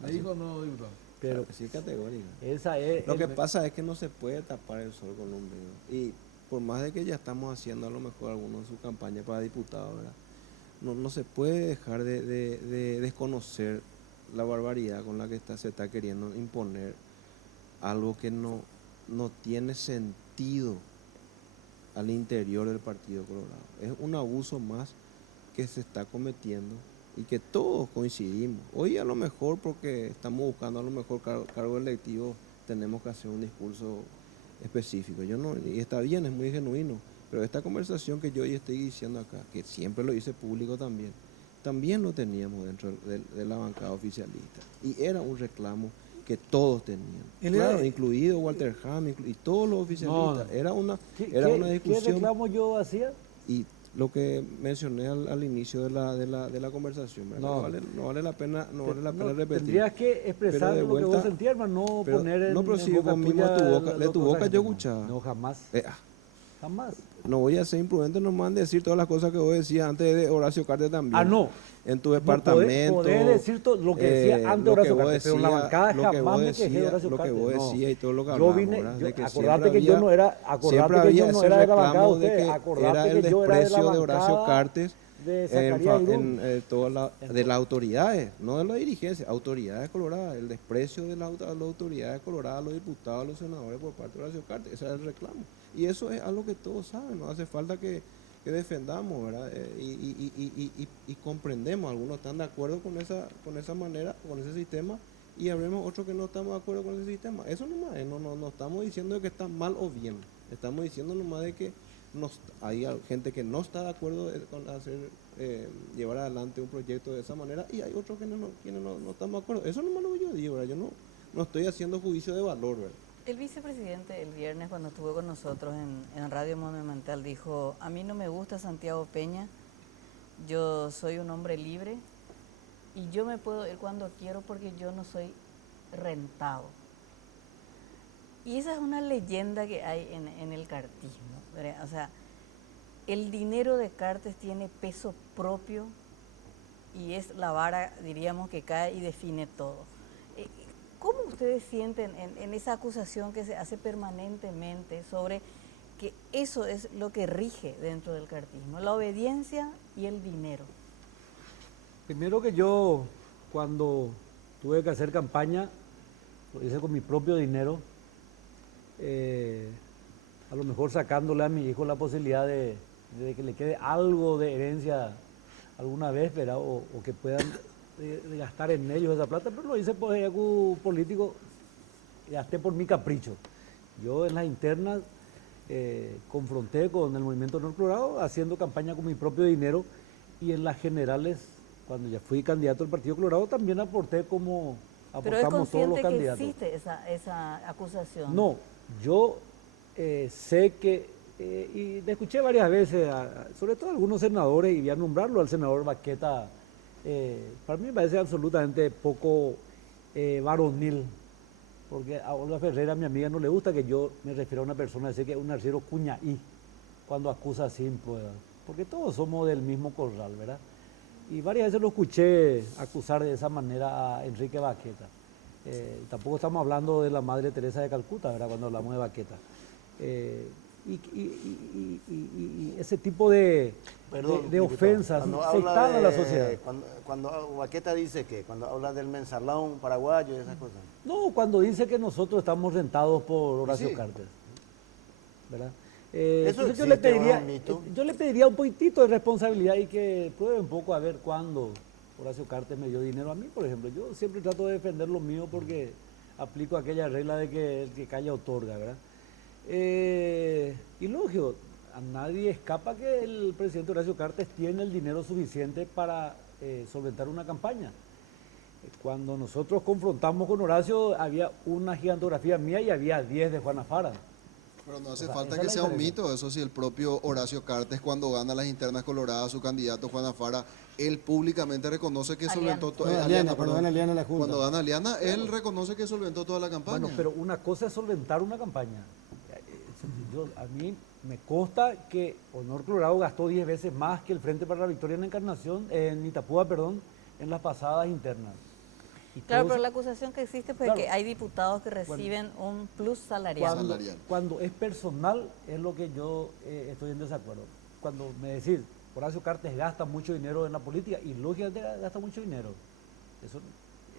¿Me dijo o no, diputado? Pero Sí, categórica. esa es... Lo que pasa es que no se puede tapar el sol con un dedo. Y por más de que ya estamos haciendo a lo mejor algunos de su campaña para diputado, ¿verdad? No se puede dejar de desconocer la barbaridad con la que se está queriendo imponer algo que no tiene sentido al interior del Partido Colorado. Es un abuso más que se está cometiendo y que todos coincidimos. Hoy a lo mejor porque estamos buscando a lo mejor cargo electivo tenemos que hacer un discurso específico. Y está bien, es muy genuino, pero esta conversación que yo hoy estoy diciendo acá, que siempre lo hice público también lo teníamos dentro de la bancada oficialista. Y era un reclamo que todos tenían. Claro, incluido Walter Ham y todos los oficialistas. No. Era una ¿Qué discusión. reclamo yo hacía? Y lo que mencioné al inicio de la conversación, ¿verdad? No vale la pena repetir. Tendrías que expresar Pero de lo que vos vuelta- sentías, hermano, no pero- poner en no, pero en si boca vos mismo tuya de tu boca- de las tu cosas boca que yo te- escuchaba. No, jamás. Jamás. No voy a ser imprudente nomás en decir todas las cosas que vos decías antes de Horacio Cartes también. Ah, no. En tu No, departamento. podés decir todo lo que decía antes lo que Horacio vos Cartes, pero en la decías, bancada lo que jamás vos me quejé de decías, Horacio lo que Cartes. vos no. decías y todo lo que Yo hablamos, vine, ¿verdad? De que acordate siempre que yo había- no era, siempre acordate que había yo no ese era de la bancada de reclamo de ustedes, que acordate era el que yo era de la desprecio de Horacio bancada Cartes de Zacarías Irún. de las autoridades, no de la dirigencia, autoridades coloradas, el desprecio de las autoridades coloradas, los diputados, los senadores por parte de Horacio Cartes, ese era el reclamo. Y eso es algo que todos saben, no hace falta que defendamos, ¿verdad? Y comprendemos, algunos están de acuerdo con esa manera, con ese sistema, y habremos otros que no estamos de acuerdo con ese sistema. Eso nomás es, no estamos diciendo de que está mal o bien, estamos diciendo nomás de que hay gente que no está de acuerdo con llevar adelante un proyecto de esa manera, y hay otros quienes no estamos de acuerdo. Eso nomás lo que yo digo, ¿verdad? Yo no estoy haciendo juicio de valor, ¿verdad? El vicepresidente el viernes cuando estuvo con nosotros en Radio Monumental dijo, a mí no me gusta Santiago Peña, yo soy un hombre libre y yo me puedo ir cuando quiero porque yo no soy rentado. Y esa es una leyenda que hay en el cartismo, ¿verdad? O sea, el dinero de Cartes tiene peso propio y es la vara, diríamos, que cae y define todo. ¿Cómo ustedes sienten en esa acusación que se hace permanentemente sobre que eso es lo que rige dentro del cartismo, la obediencia y el dinero? Primero que yo, cuando tuve que hacer campaña, lo hice con mi propio dinero, a lo mejor sacándole a mi hijo la posibilidad de que le quede algo de herencia alguna vez, ¿verdad? O que puedan de gastar en ellos esa plata, pero lo hice por algo político, gasté por mi capricho. Yo en las internas confronté con el movimiento Honor Colorado haciendo campaña con mi propio dinero, y en las generales, cuando ya fui candidato al Partido Colorado, también aporté como aportamos todos los candidatos. ¿Pero es consciente que existe esa acusación? No, yo sé que, y le escuché varias veces, sobre todo a algunos senadores, y voy a nombrarlo al senador Baqueta, para mí me parece absolutamente poco varonil, porque a Olga Ferreira, mi amiga, no le gusta que yo me refiera a una persona, decir que es un arcero cuñaí, cuando acusa sin pruebas, porque todos somos del mismo corral, ¿verdad? Y varias veces lo escuché acusar de esa manera a Enrique Baqueta. Tampoco estamos hablando de la Madre Teresa de Calcuta, ¿verdad?, cuando hablamos de Baqueta. Y ese tipo de ofensas se instalan en la sociedad. Cuando Baqueta dice que, cuando habla del mensalón paraguayo y esas cosas. No, cuando dice que nosotros estamos rentados por Horacio Cartes, ¿verdad? Eso yo le pediría un poquitito de responsabilidad y que pruebe un poco a ver cuándo Horacio Cartes me dio dinero a mí, por ejemplo. Yo siempre trato de defender lo mío porque aplico aquella regla de que el que calla otorga, ¿verdad? Y lógico, a nadie escapa que el presidente Horacio Cartes tiene el dinero suficiente para solventar una campaña. Cuando nosotros confrontamos con Horacio, había una gigantografía mía y había 10 de Juana Fara. Pero no hace falta que sea un mito, eso si el propio Horacio Cartes, cuando gana las internas coloradas, su candidato Juana Fara, él públicamente reconoce que solventó toda Cuando gana Aliana, él reconoce que solventó toda la campaña. Bueno, pero una cosa es solventar una campaña. A mí me consta que Honor Colorado gastó 10 veces más que el Frente para la Victoria en Encarnación, en Itapúa, perdón, en las pasadas internas. Claro, pero la acusación que existe es que hay diputados que reciben un plus salarial. Cuando es personal es lo que yo estoy en desacuerdo. Cuando me decís, Horacio Cartes gasta mucho dinero en la política, y lógicamente gasta mucho dinero, eso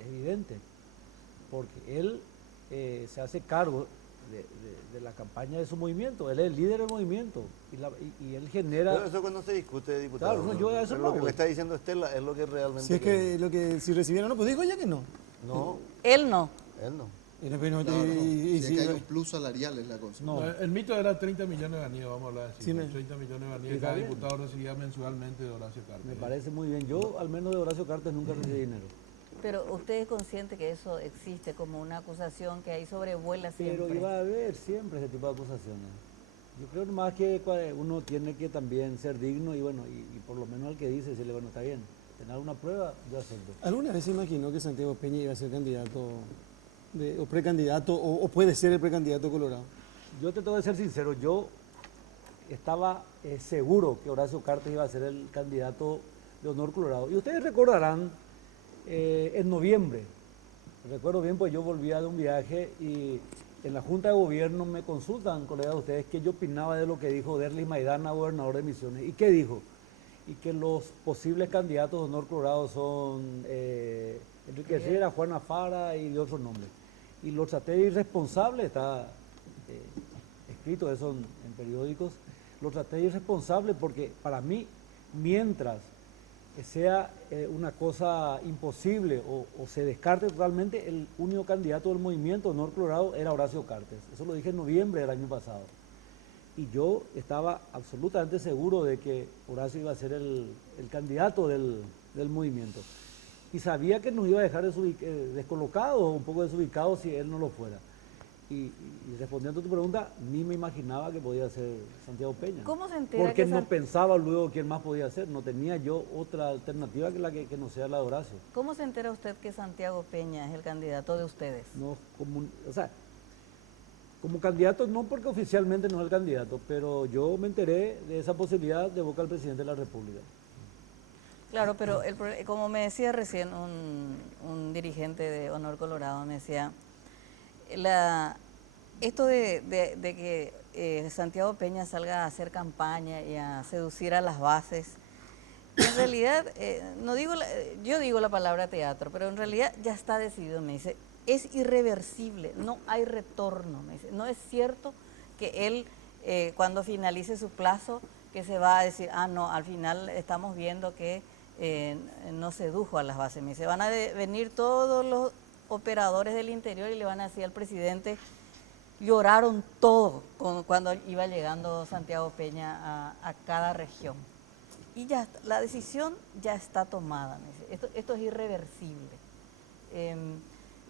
es evidente, porque él se hace cargo de la campaña de su movimiento, él es el líder del movimiento, y él genera... Pero eso no se discute, diputado. Claro, no, yo eso pero no lo que voy. le está diciendo Estela es lo que realmente... Si es que si recibieron no, pues dijo ella que no. No. Él no. Él no. Si hay un plus salarial es la cosa. No, el mito era 30 millones de baníos, vamos a hablar de Sí, 30 millones de baníos, cada diputado recibía mensualmente de Horacio Cartes. Me parece muy bien. Yo, al menos de Horacio Cartes, nunca recibí dinero. Pero usted es consciente que eso existe como una acusación que ahí sobrevuela siempre. Pero iba a haber siempre ese tipo de acusaciones. Yo creo nomás que uno tiene que también ser digno y bueno, y por lo menos al que dice, decirle, bueno, está bien, tener una prueba, yo acepto. ¿Alguna vez se imaginó que Santiago Peña iba a ser candidato, o precandidato, o puede ser el precandidato colorado? Yo te tengo que ser sincero, yo estaba seguro que Horacio Cartes iba a ser el candidato de Honor Colorado. Y ustedes recordarán, en noviembre, recuerdo bien, pues yo volvía de un viaje y en la Junta de Gobierno me consultan, colegas de ustedes, qué yo opinaba de lo que dijo Derlis Maidana, gobernador de Misiones. ¿Y qué dijo? Y que los posibles candidatos de Honor Colorado son Enrique Herrera, Juana Fara y de otros nombres. Y lo traté de irresponsable, está escrito eso en periódicos, lo traté de irresponsable porque para mí, mientras sea una cosa imposible o se descarte totalmente, el único candidato del movimiento Honor Colorado era Horacio Cartes. Eso lo dije en noviembre del año pasado. Y yo estaba absolutamente seguro de que Horacio iba a ser el candidato del movimiento. Y sabía que nos iba a dejar descolocados, un poco desubicados si él no lo fuera. Y respondiendo a tu pregunta, ni me imaginaba que podía ser Santiago Peña. ¿Cómo se entera porque que no pensaba luego quién más podía ser, no tenía yo otra alternativa que la que no sea la de Horacio. ¿Cómo se entera usted que Santiago Peña es el candidato de ustedes? No, como candidato no, porque oficialmente no es el candidato, pero yo me enteré de esa posibilidad de boca del presidente de la República. Claro, pero como me decía recién un dirigente de Honor Colorado, me decía, esto de que Santiago Peña salga a hacer campaña y a seducir a las bases, en realidad, yo digo la palabra teatro, pero en realidad ya está decidido, me dice, es irreversible, no hay retorno, me dice, no es cierto que él cuando finalice su plazo, que se va a decir, no, al final estamos viendo que no sedujo a las bases. Me dice, van a venir todos los operadores del interior y le van a decir al presidente, lloraron todo cuando iba llegando Santiago Peña a cada región. Y ya la decisión ya está tomada. Me dice. Esto es irreversible.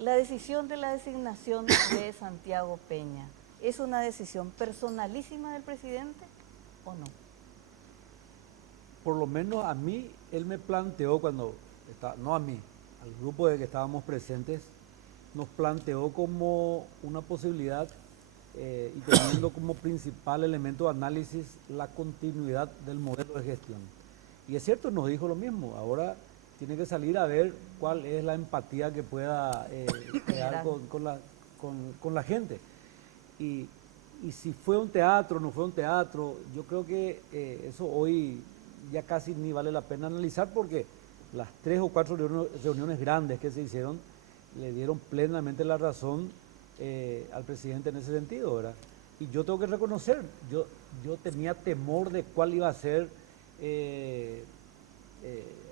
La decisión de la designación de Santiago Peña, ¿es una decisión personalísima del presidente o no? Por lo menos a mí, él me planteó no a mí, al grupo de que estábamos presentes, nos planteó como una posibilidad y teniendo como principal elemento de análisis la continuidad del modelo de gestión. Y es cierto, nos dijo lo mismo, ahora tiene que salir a ver cuál es la empatía que pueda crear con la gente. Y si fue un teatro o no fue un teatro, yo creo que eso hoy ya casi ni vale la pena analizar porque las 3 o 4 reuniones grandes que se hicieron le dieron plenamente la razón al presidente en ese sentido, ¿verdad? Y yo tengo que reconocer, yo tenía temor de cuál iba a ser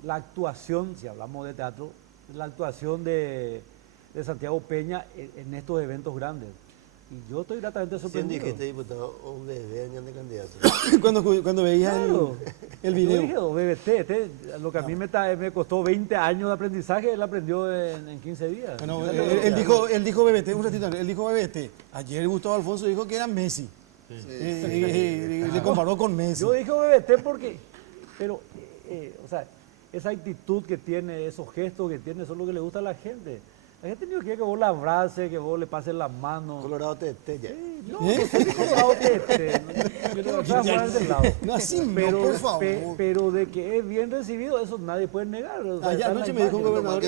la actuación, si hablamos de teatro, la actuación de Santiago Peña en estos eventos grandes. Y yo estoy gratamente sorprendido. ¿Quién dijiste, diputado? Un bebé años de candidato. cuando veías el video. Yo dije, BBT, lo que a mí me costó 20 años de aprendizaje, él aprendió en 15 días. Bueno, él dijo BBT, un ratito, él dijo BBT. Ayer Gustavo Alfonso dijo que era Messi. Le comparó con Messi. Yo dije BBT porque, pero, o sea, esa actitud que tiene, esos gestos que tiene, eso es lo que le gusta a la gente. La gente no quiere que vos la abraces, que vos le pases las manos. Colorado Tete, ya. No, Colorado Tete. No, así no, por favor. Pero de que es bien recibido, eso nadie puede negar. O sea, ayer anoche me dijo un gobernador.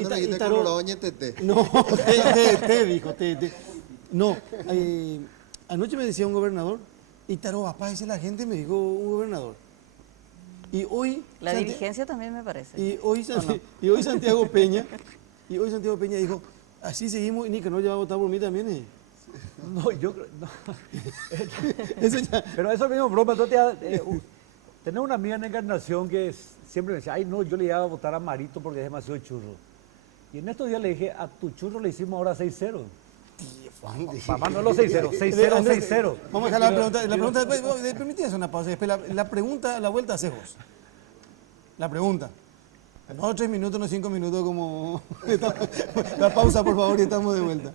No, Tete dijo, Tete. No, anoche me decía un gobernador, Ítaro, papá, dice la gente, me dijo un gobernador. Y hoy... La dirigencia también me parece. Y hoy Santiago Peña... Y hoy Santiago Peña dijo, así seguimos y ni que no ya va a votar por mí también. No, yo creo... No. Eso ya... Pero eso mismo, broma. Tener una amiga en Encarnación que siempre me decía, ay no, yo le iba a votar a Marito porque es demasiado churro. Y en estos días le dije, a tu churro le hicimos ahora 6-0. Mamá, no los 6-0, 6-0, 6-0. Vamos a dejar la pregunta después, permíteme hacer una pausa. Después la pregunta, la vuelta a Cejos. La pregunta. No 3 minutos, no 5 minutos como... La pausa, por favor, y estamos de vuelta.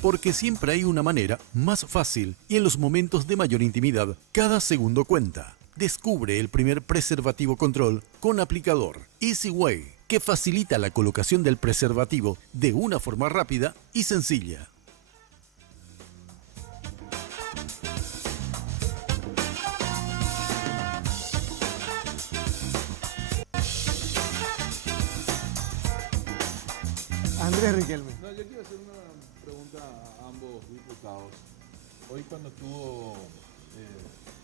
Porque siempre hay una manera más fácil y en los momentos de mayor intimidad, cada segundo cuenta. Descubre el primer preservativo control con aplicador Easy Way, que facilita la colocación del preservativo de una forma rápida y sencilla. Andrés Riquelme. No, yo quiero hacer una pregunta a ambos diputados. Hoy cuando estuvo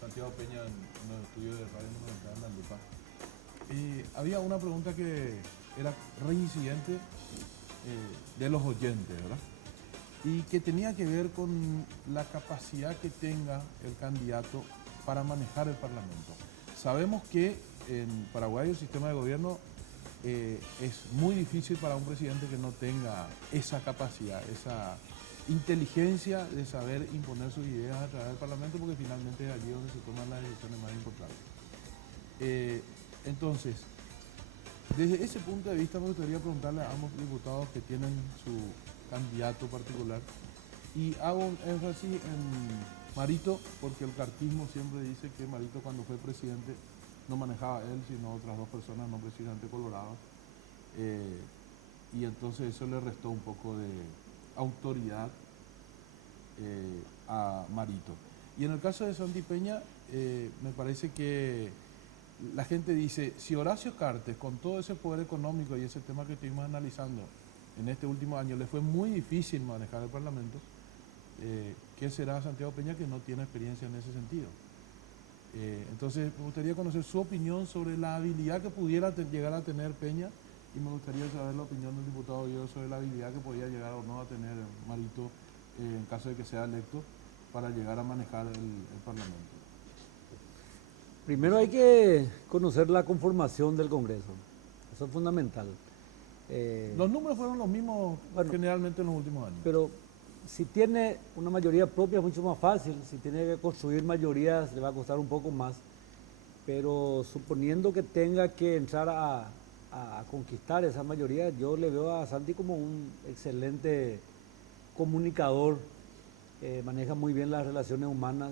Santiago Peña en los estudios de Radio Monumental en La Lupa, había una pregunta que era reincidente de los oyentes, ¿verdad? Y que tenía que ver con la capacidad que tenga el candidato para manejar el Parlamento. Sabemos que en Paraguay el sistema de gobierno es muy difícil para un presidente que no tenga esa capacidad, esa inteligencia de saber imponer sus ideas a través del Parlamento, porque finalmente es allí donde se toman las decisiones más importantes. Entonces, desde ese punto de vista me gustaría preguntarle a ambos diputados que tienen su candidato particular, y hago un énfasis en Marito, porque el cartismo siempre dice que Marito cuando fue presidente no manejaba él, sino otras 2 personas no precisamente coloradas, y entonces eso le restó un poco de autoridad a Marito. Y en el caso de Santi Peña, me parece que la gente dice, si Horacio Cartes, con todo ese poder económico y ese tema que estuvimos analizando en este último año, le fue muy difícil manejar el Parlamento, ¿qué será Santiago Peña que no tiene experiencia en ese sentido? Entonces me gustaría conocer su opinión sobre la habilidad que pudiera llegar a tener Peña, y me gustaría saber la opinión del diputado Guido sobre la habilidad que podía llegar o no a tener Marito en caso de que sea electo, para llegar a manejar el Parlamento? Primero hay que conocer la conformación del Congreso. Eso es fundamental. Los números fueron los mismos generalmente en los últimos años. Pero si tiene una mayoría propia es mucho más fácil. Si tiene que construir mayorías le va a costar un poco más. Pero suponiendo que tenga que entrar a conquistar esa mayoría, yo le veo a Santi como un excelente comunicador. Maneja muy bien las relaciones humanas.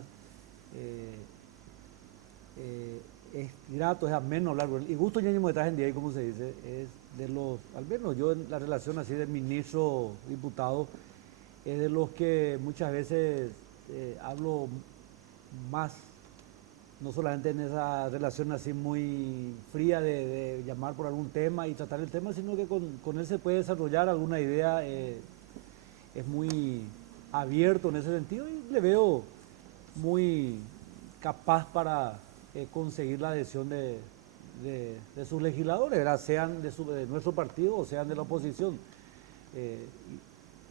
Es grato, es ameno hablar con él. Y gusto ñaño me traje en día, como se dice, es de los, al menos yo en la relación así de ministro, diputado, es de los que muchas veces hablo más, no solamente en esa relación así muy fría de llamar por algún tema y tratar el tema, sino que con él se puede desarrollar alguna idea, es muy abierto en ese sentido y le veo muy capaz para conseguir la adhesión de sus legisladores, ¿verdad? Sean de nuestro partido o sean de la oposición.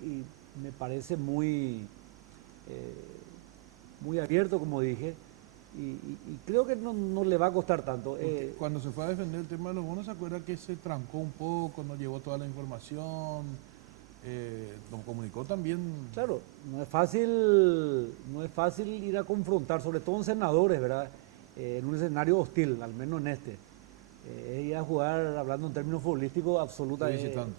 Y me parece muy abierto, como dije, y creo que no le va a costar tanto. Cuando se fue a defender el tema de los bonos, ¿se acuerda que se trancó un poco, no llevó toda la información? Nos comunicó también. Claro, no es fácil ir a confrontar, sobre todo en senadores, ¿verdad? En un escenario hostil, al menos en este. Ir a jugar, hablando en términos futbolísticos,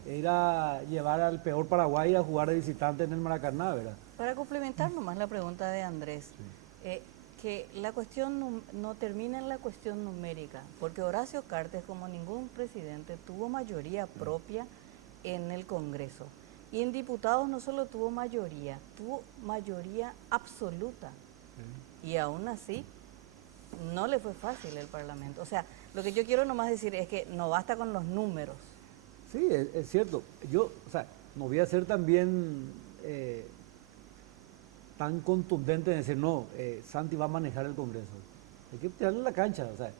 ir a llevar al peor Paraguay a jugar de visitante en el Maracaná, ¿verdad? Para complementar nomás la pregunta de Andrés, que la cuestión no termina en la cuestión numérica, porque Horacio Cartes, como ningún presidente, tuvo mayoría propia en el Congreso. Y en diputados no solo tuvo mayoría absoluta. Y aún así, no le fue fácil el Parlamento. O sea, lo que yo quiero nomás decir es que no basta con los números. Sí, es cierto. Yo, o sea, no voy a ser también tan contundente en decir, no, Santi va a manejar el Congreso. Hay que tirarle la cancha. O sea,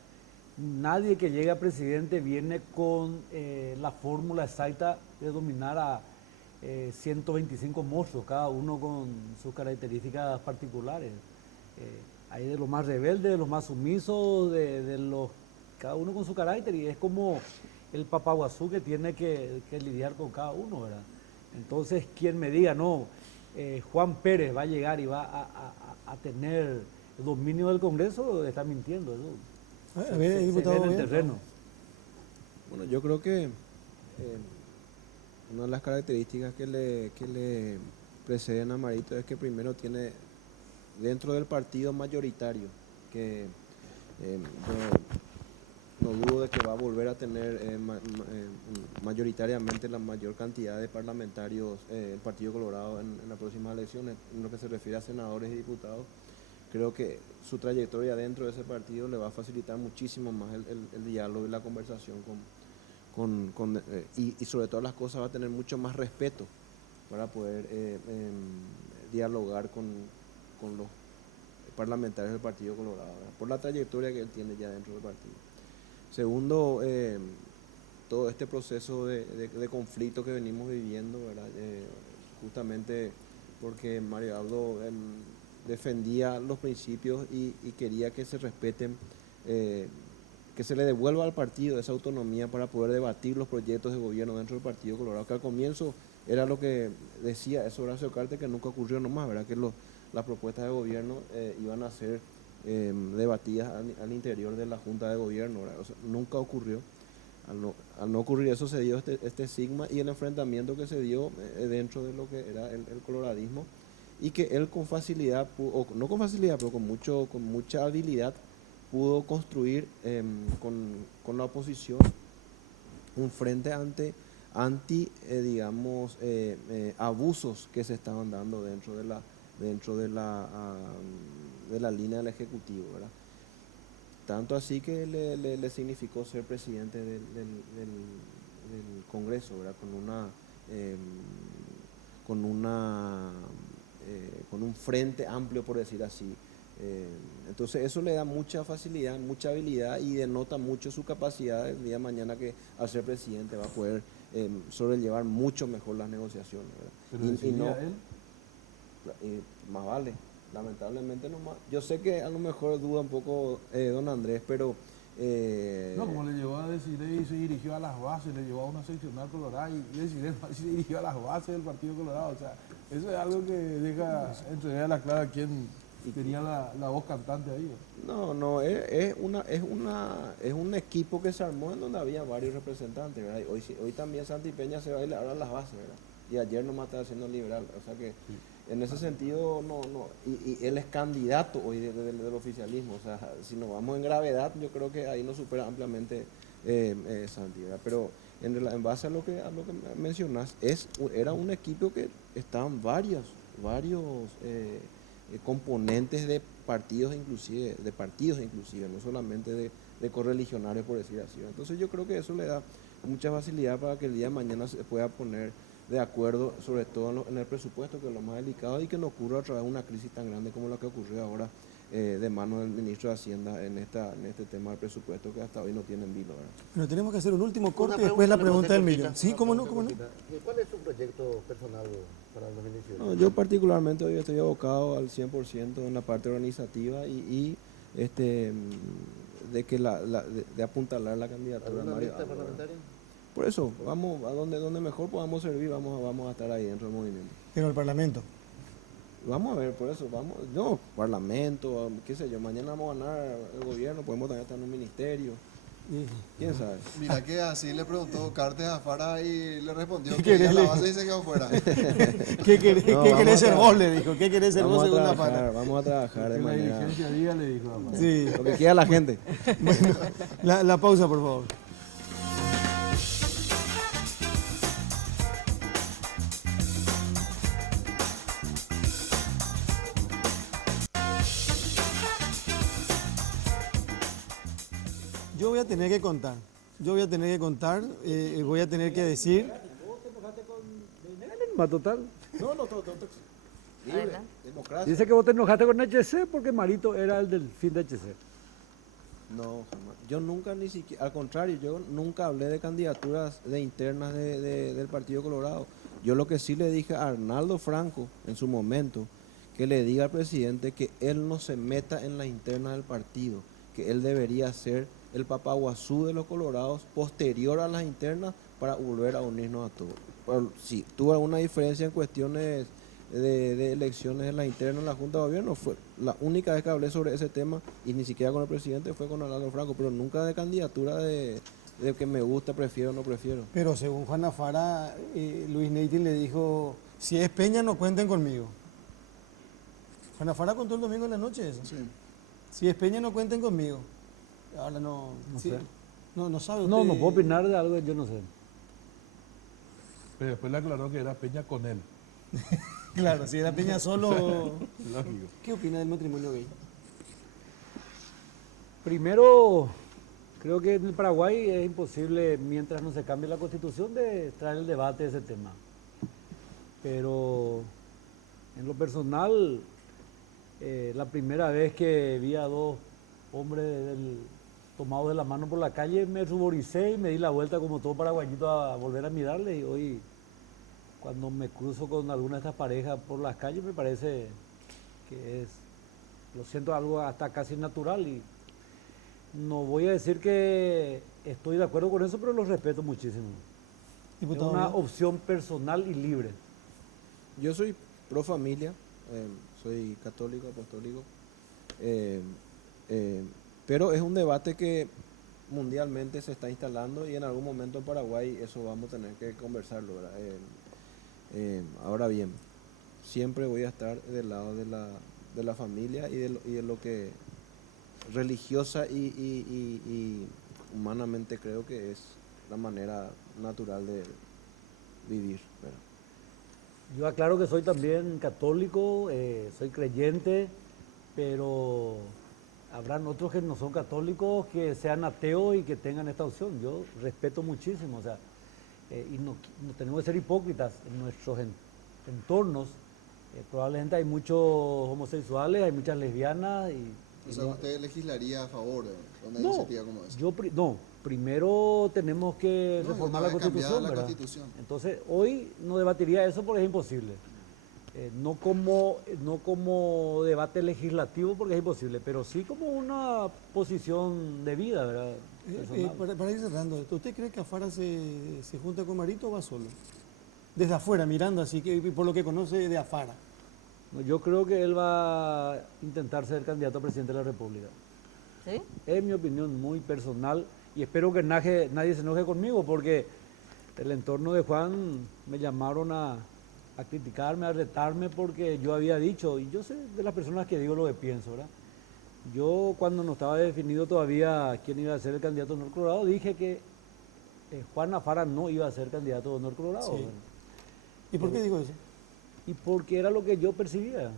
nadie que llegue a presidente viene con la fórmula exacta de dominar a 125 monstruos, cada uno con sus características particulares. Hay de los más rebeldes, de los más sumisos, cada uno con su carácter, y es como el papaguazú que tiene que lidiar con cada uno, ¿verdad? Entonces, quien me diga, no, Juan Pérez va a llegar y va a tener el dominio del Congreso, está mintiendo. Eso se ve en el terreno. Bueno, yo creo que una de las características que le preceden a Marito es que primero tiene dentro del partido mayoritario, que no dudo de que va a volver a tener mayoritariamente la mayor cantidad de parlamentarios el Partido Colorado en las próximas elecciones. En lo que se refiere a senadores y diputados, creo que su trayectoria dentro de ese partido le va a facilitar muchísimo más el diálogo y la conversación y sobre todas las cosas va a tener mucho más respeto para poder dialogar con los parlamentarios del Partido Colorado, ¿verdad? Por la trayectoria que él tiene ya dentro del partido. Segundo, todo este proceso de conflicto que venimos viviendo, ¿verdad? Justamente porque Mario Abdo defendía los principios y quería que se respeten, que se le devuelva al partido esa autonomía para poder debatir los proyectos de gobierno dentro del Partido Colorado, que al comienzo era lo que decía eso Horacio Cartes, que nunca ocurrió nomás, ¿verdad? Que las propuestas de gobierno iban a ser debatidas al interior de la Junta de Gobierno, ¿verdad? O sea, nunca ocurrió. Al no ocurrir eso se dio este sigma y el enfrentamiento que se dio dentro de lo que era el coloradismo, y que él con facilidad, no con facilidad, pero con mucha habilidad, pudo construir con la oposición un frente anti abusos que se estaban dando dentro de la línea del Ejecutivo, ¿verdad? Tanto así que le significó ser presidente del Congreso, ¿verdad? Con un frente amplio, por decir así. Entonces eso le da mucha facilidad, mucha habilidad y denota mucho su capacidad el día de mañana, que al ser presidente va a poder sobrellevar mucho mejor las negociaciones, ¿verdad? ¿Pero decidía él? Y más vale, lamentablemente nomás. Yo sé que a lo mejor duda un poco don Andrés, pero... No, como le llevó a Desiré y se dirigió a las bases, le llevó a una seccional colorada y Desiré se dirigió a las bases del Partido Colorado. O sea, eso es algo que deja entregar a la clara quién tenía la voz cantante ahí. No, es un equipo que se armó en donde había varios representantes, ¿verdad? Hoy también Santi Peña se va a ir ahora a las bases, ¿verdad? Y ayer nomás estaba haciendo liberal, o sea que en ese sentido y él es candidato hoy del oficialismo, o sea, si nos vamos en gravedad, yo creo que ahí nos supera ampliamente Santi, ¿verdad? Pero en base a lo que mencionas, era un equipo que estaban varios componentes de partidos inclusive, no solamente de correligionarios, por decir así. Entonces yo creo que eso le da mucha facilidad para que el día de mañana se pueda poner de acuerdo, sobre todo en el presupuesto, que es lo más delicado, y que no ocurra a través de una crisis tan grande como la que ocurrió ahora de mano del ministro de Hacienda en este tema del presupuesto, que hasta hoy no tienen vilo, ¿verdad? Pero tenemos que hacer un último corte y después la pregunta del millón. Sí, ¿cómo no? ¿Cuál es su proyecto personal para el 2018? No, yo particularmente hoy estoy abocado al 100% en la parte organizativa y de apuntalar la candidatura de ¿Alguna Mario lista Alba, ¿verdad? parlamentaria? Por eso, vamos a donde mejor podamos servir, vamos a estar ahí dentro del movimiento. Pero el Parlamento. Vamos a ver, por eso, Parlamento, qué sé yo, mañana vamos a ganar el gobierno, podemos también estar en un ministerio. ¿Quién sabe? Mira que así le preguntó Cartes a Fara y le respondió ¿Qué que querés? la base y se quedó fuera. ¿Qué querés ser vos? Le dijo. ¿Qué querés ser vos según la Fara? Vamos a trabajar de Que la manera... dirigencia diga, le dijo a Fara. Sí. Lo que quiera la gente. Bueno, la pausa, por favor. Yo voy a tener que contar, voy a tener que decir... Total. No, todo. Libre, democracia. Dice que vos te enojaste con HC porque Marito era el del fin de HC. No, jamás. Yo nunca ni siquiera, al contrario, yo nunca hablé de candidaturas de internas del Partido Colorado. Yo lo que sí le dije a Arnaldo Franco en su momento, que le diga al presidente que él no se meta en la interna del partido, que él debería ser el papaguazú de los colorados posterior a las internas para volver a unirnos a todos. Pero, si tuvo alguna diferencia en cuestiones de elecciones en la interna en la Junta de Gobierno, fue la única vez que hablé sobre ese tema, y ni siquiera con el presidente, fue con Arnaldo Franco, pero nunca de candidatura de que me gusta, prefiero o no prefiero. Pero según Juana Fara, Luis Neity le dijo, si es Peña no cuenten conmigo. Juana Fara contó el domingo en la noche eso. Sí. Si es Peña no cuenten conmigo. Ahora no sé. No sabe usted. No puedo opinar de algo que yo no sé. Pero después le aclaró que era Peña con él. Claro, si era Peña solo... Lógico. ¿Qué opina del matrimonio gay? Primero, creo que en el Paraguay es imposible, mientras no se cambie la Constitución, de traer el debate de ese tema. Pero en lo personal, la primera vez que vi a dos hombres tomados de la mano por la calle, me ruboricé y me di la vuelta como todo paraguayito a volver a mirarles. Y hoy, cuando me cruzo con alguna de estas parejas por las calles, me parece que lo siento algo hasta casi natural. Y no voy a decir que estoy de acuerdo con eso, pero lo respeto muchísimo. Diputado, es una ¿no? opción personal y libre. Yo soy pro familia, soy católico, apostólico, pero es un debate que mundialmente se está instalando y en algún momento en Paraguay eso vamos a tener que conversarlo, ¿verdad? Ahora bien, siempre voy a estar del lado de la familia y de lo que religiosa y humanamente creo que es la manera natural de vivir, ¿verdad? Yo aclaro que soy también católico, soy creyente, pero habrán otros que no son católicos, que sean ateos y que tengan esta opción. Yo respeto muchísimo, o sea, y no tenemos que ser hipócritas en nuestros entornos. Probablemente hay muchos homosexuales, hay muchas lesbianas. O sea, ¿usted legislaría a favor de una iniciativa como esa? Primero tenemos que reformar la Constitución, ¿verdad? Entonces, hoy no debatiría eso porque es imposible. no como debate legislativo porque es imposible, pero sí como una posición de vida, ¿verdad? Para ir cerrando esto, ¿usted cree que Afara se junta con Marito o va solo? Desde afuera, mirando así, que por lo que conoce de Afara. No, yo creo que él va a intentar ser candidato a presidente de la República. ¿Sí? Es mi opinión muy personal y espero que nadie se enoje conmigo porque el entorno de Juan me llamaron a criticarme, a retarme porque yo había dicho, y yo soy de las personas que digo lo que pienso, ¿verdad? Yo cuando no estaba definido todavía quién iba a ser el candidato de Honor Colorado, dije que Juan Afara no iba a ser candidato de Honor Colorado. Sí. ¿Y por qué digo eso? Y porque era lo que yo percibía,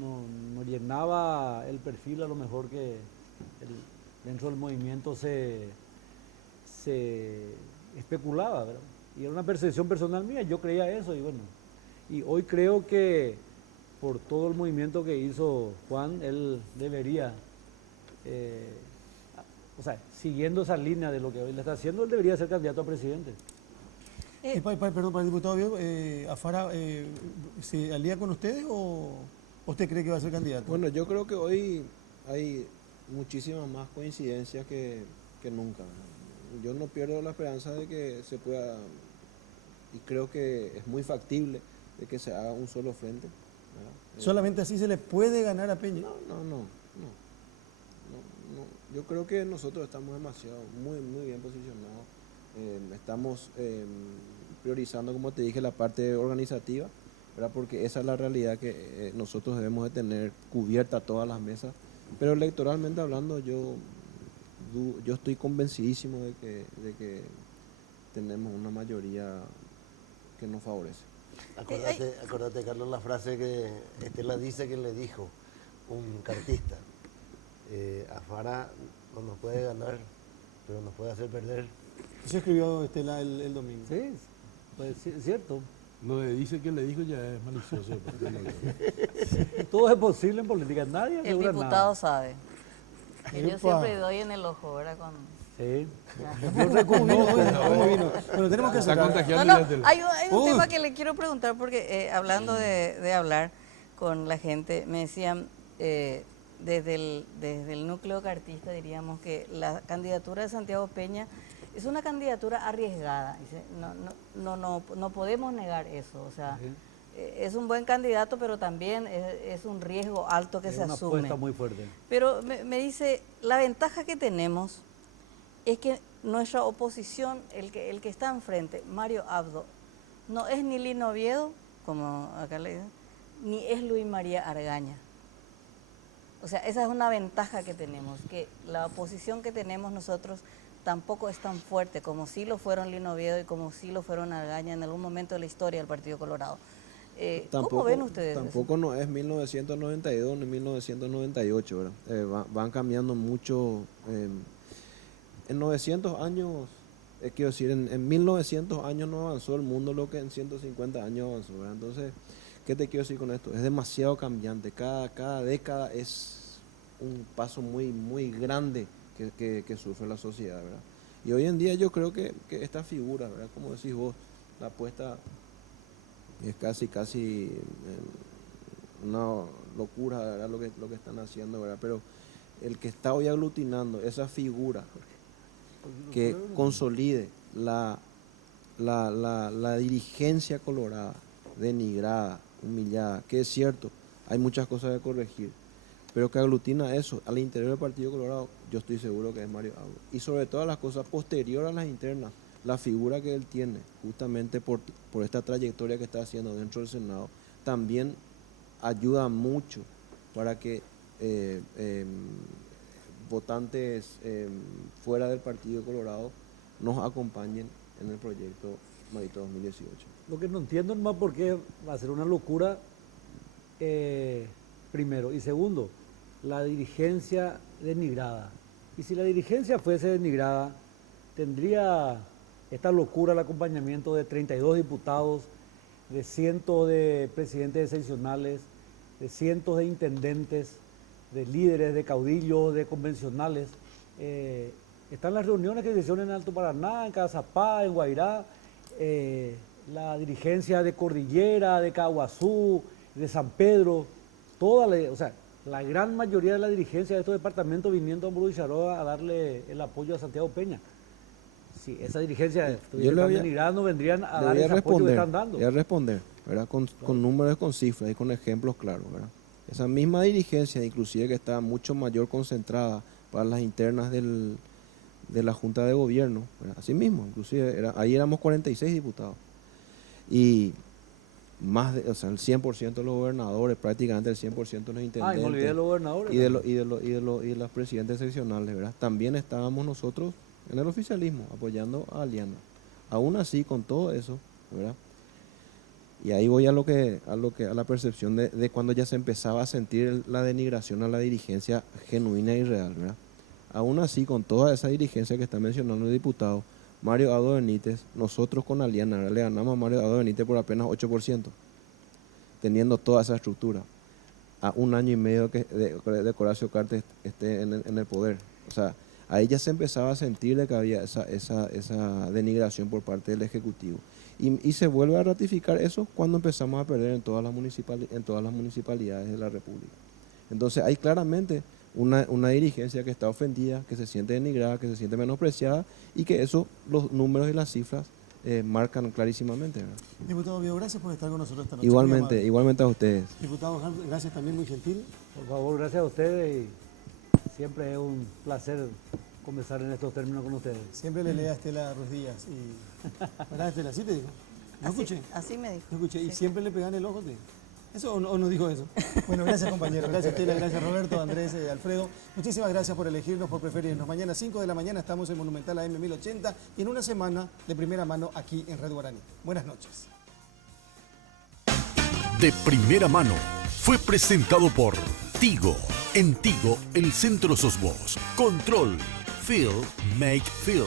no llenaba el perfil a lo mejor que dentro del movimiento se especulaba, ¿verdad? Y era una percepción personal mía, yo creía eso y bueno, y hoy creo que por todo el movimiento que hizo Juan, él debería, o sea, siguiendo esa línea de lo que hoy le está haciendo, él debería ser candidato a presidente. Perdón, para el diputado, ¿Afara se alía con ustedes o usted cree que va a ser candidato? Bueno, yo creo que hoy hay muchísimas más coincidencias que nunca. Yo no pierdo la esperanza de que se pueda, y creo que es muy factible de que se haga un solo frente, ¿verdad? ¿Solamente así se le puede ganar a Peña? No. Yo creo que nosotros estamos demasiado, muy bien posicionados. Estamos priorizando, como te dije, la parte organizativa, ¿verdad? Porque esa es la realidad que nosotros debemos de tener cubierta todas las mesas. Pero electoralmente hablando, yo estoy convencidísimo de que tenemos una mayoría que nos favorece. Acordate, Carlos, la frase que Estela dice que le dijo un cartista. Afara no nos puede ganar, pero nos puede hacer perder. Eso escribió Estela el domingo. Sí, pues sí, es cierto. Lo de dice que le dijo ya es malicioso. Todo es posible en política, nadie El asegura diputado nada. sabe. Que yo siempre doy en el ojo, ¿verdad? Sí. Pero tenemos que cerrar. Hay un tema que le quiero preguntar porque hablando de hablar con la gente, me decían desde el núcleo cartista, diríamos que la candidatura de Santiago Peña es una candidatura arriesgada. Dice, no podemos negar eso. O sea, es un buen candidato, pero también es un riesgo alto que se asume. Es una apuesta muy fuerte. Pero me dice, la ventaja que tenemos es que nuestra oposición, el que está enfrente, Mario Abdo, no es ni Lino Oviedo, como acá le dicen, ni es Luis María Argaña. O sea, esa es una ventaja que tenemos, que la oposición que tenemos nosotros tampoco es tan fuerte como sí lo fueron Lino Oviedo y como sí lo fueron Argaña en algún momento de la historia del Partido Colorado. ¿Cómo ven ustedes Tampoco eso? no es 1992 ni 1998, ¿verdad? Van cambiando mucho. En 900 años, quiero decir, en 1900 años no avanzó el mundo lo que en 150 años avanzó, ¿verdad? Entonces, ¿qué te quiero decir con esto? Es demasiado cambiante, cada década es un paso muy grande que sufre la sociedad, ¿verdad? Y hoy en día yo creo que esta figura, ¿verdad? Como decís vos, la apuesta es casi una locura, ¿verdad? Lo que están haciendo, ¿verdad? Pero el que está hoy aglutinando esa figura que consolide la dirigencia colorada, denigrada, humillada, que es cierto, hay muchas cosas que corregir, pero que aglutina eso al interior del Partido Colorado, yo estoy seguro que es Mario Abdo. Y sobre todas las cosas, posterior a las internas, la figura que él tiene, justamente por esta trayectoria que está haciendo dentro del Senado, también ayuda mucho para que votantes fuera del Partido Colorado nos acompañen en el proyecto Marito 2018. Lo que no entiendo nomás por qué va a ser una locura, primero. Y segundo, la dirigencia denigrada. Y si la dirigencia fuese denigrada, tendría esta locura el acompañamiento de 32 diputados, de cientos de presidentes seccionales, de cientos de intendentes, de líderes, de caudillos, de convencionales. Están las reuniones que se hicieron en Alto Paraná, en Cazapá, en Guairá, la dirigencia de Cordillera, de Caguazú, de San Pedro, o sea, la gran mayoría de la dirigencia de estos departamentos viniendo a Hamburgo y Charoa a darle el apoyo a Santiago Peña. Si esa dirigencia estuviera denigrando, vendrían a dar ese apoyo que están dando. Voy a responder, ¿verdad? Con números, con cifras y con ejemplos claros, ¿verdad? Esa misma dirigencia, inclusive que está mucho mayor concentrada para las internas de la Junta de Gobierno, ¿verdad? Así mismo, inclusive ahí éramos 46 diputados. Y más o sea, el 100% de los gobernadores, prácticamente el 100% de los intendentes. Y no olvidé de los gobernadores. Y de los presidentes seccionales, ¿verdad? También estábamos nosotros en el oficialismo apoyando a Aliana. Aún así, con todo eso, ¿verdad? Y ahí voy a la percepción de cuando ya se empezaba a sentir la denigración a la dirigencia genuina y real, ¿verdad? Aún así, con toda esa dirigencia que está mencionando el diputado, Mario Abdo Benítez, nosotros con Aliana, ¿verdad? Le ganamos a Mario Abdo Benítez por apenas 8%, teniendo toda esa estructura, a 1 año y medio de Horacio Cartes esté en el poder. O sea, ahí ya se empezaba a sentir de que había esa denigración por parte del Ejecutivo. Y se vuelve a ratificar eso cuando empezamos a perder en todas las municipalidades de la República. Entonces hay claramente una dirigencia que está ofendida, que se siente denigrada, que se siente menospreciada y que eso, los números y las cifras marcan clarísimamente, ¿verdad? Diputado Bio, gracias por estar con nosotros esta noche. Igualmente a ustedes. Diputado Hans, gracias también, muy gentil. Por favor, gracias a ustedes y siempre es un placer conversar en estos términos con ustedes. Siempre le leía a Estela Ruiz Díaz y... ¿Verdad, Estela? ¿Sí te dijo? ¿No escuché? Así me dijo. ¿No escuché? Sí. ¿Y siempre le pegan el ojo? ¿Eso o no dijo eso? Bueno, gracias compañero, gracias Estela, gracias Roberto, Andrés, Alfredo. Muchísimas gracias por elegirnos, por preferirnos. Mañana 5 de la mañana estamos en Monumental AM 1080 y en una semana de primera mano aquí en Red Guaraní. Buenas noches. De primera mano fue presentado por Tigo. En Tigo, el centro sos vos. Control. Feel. Make feel.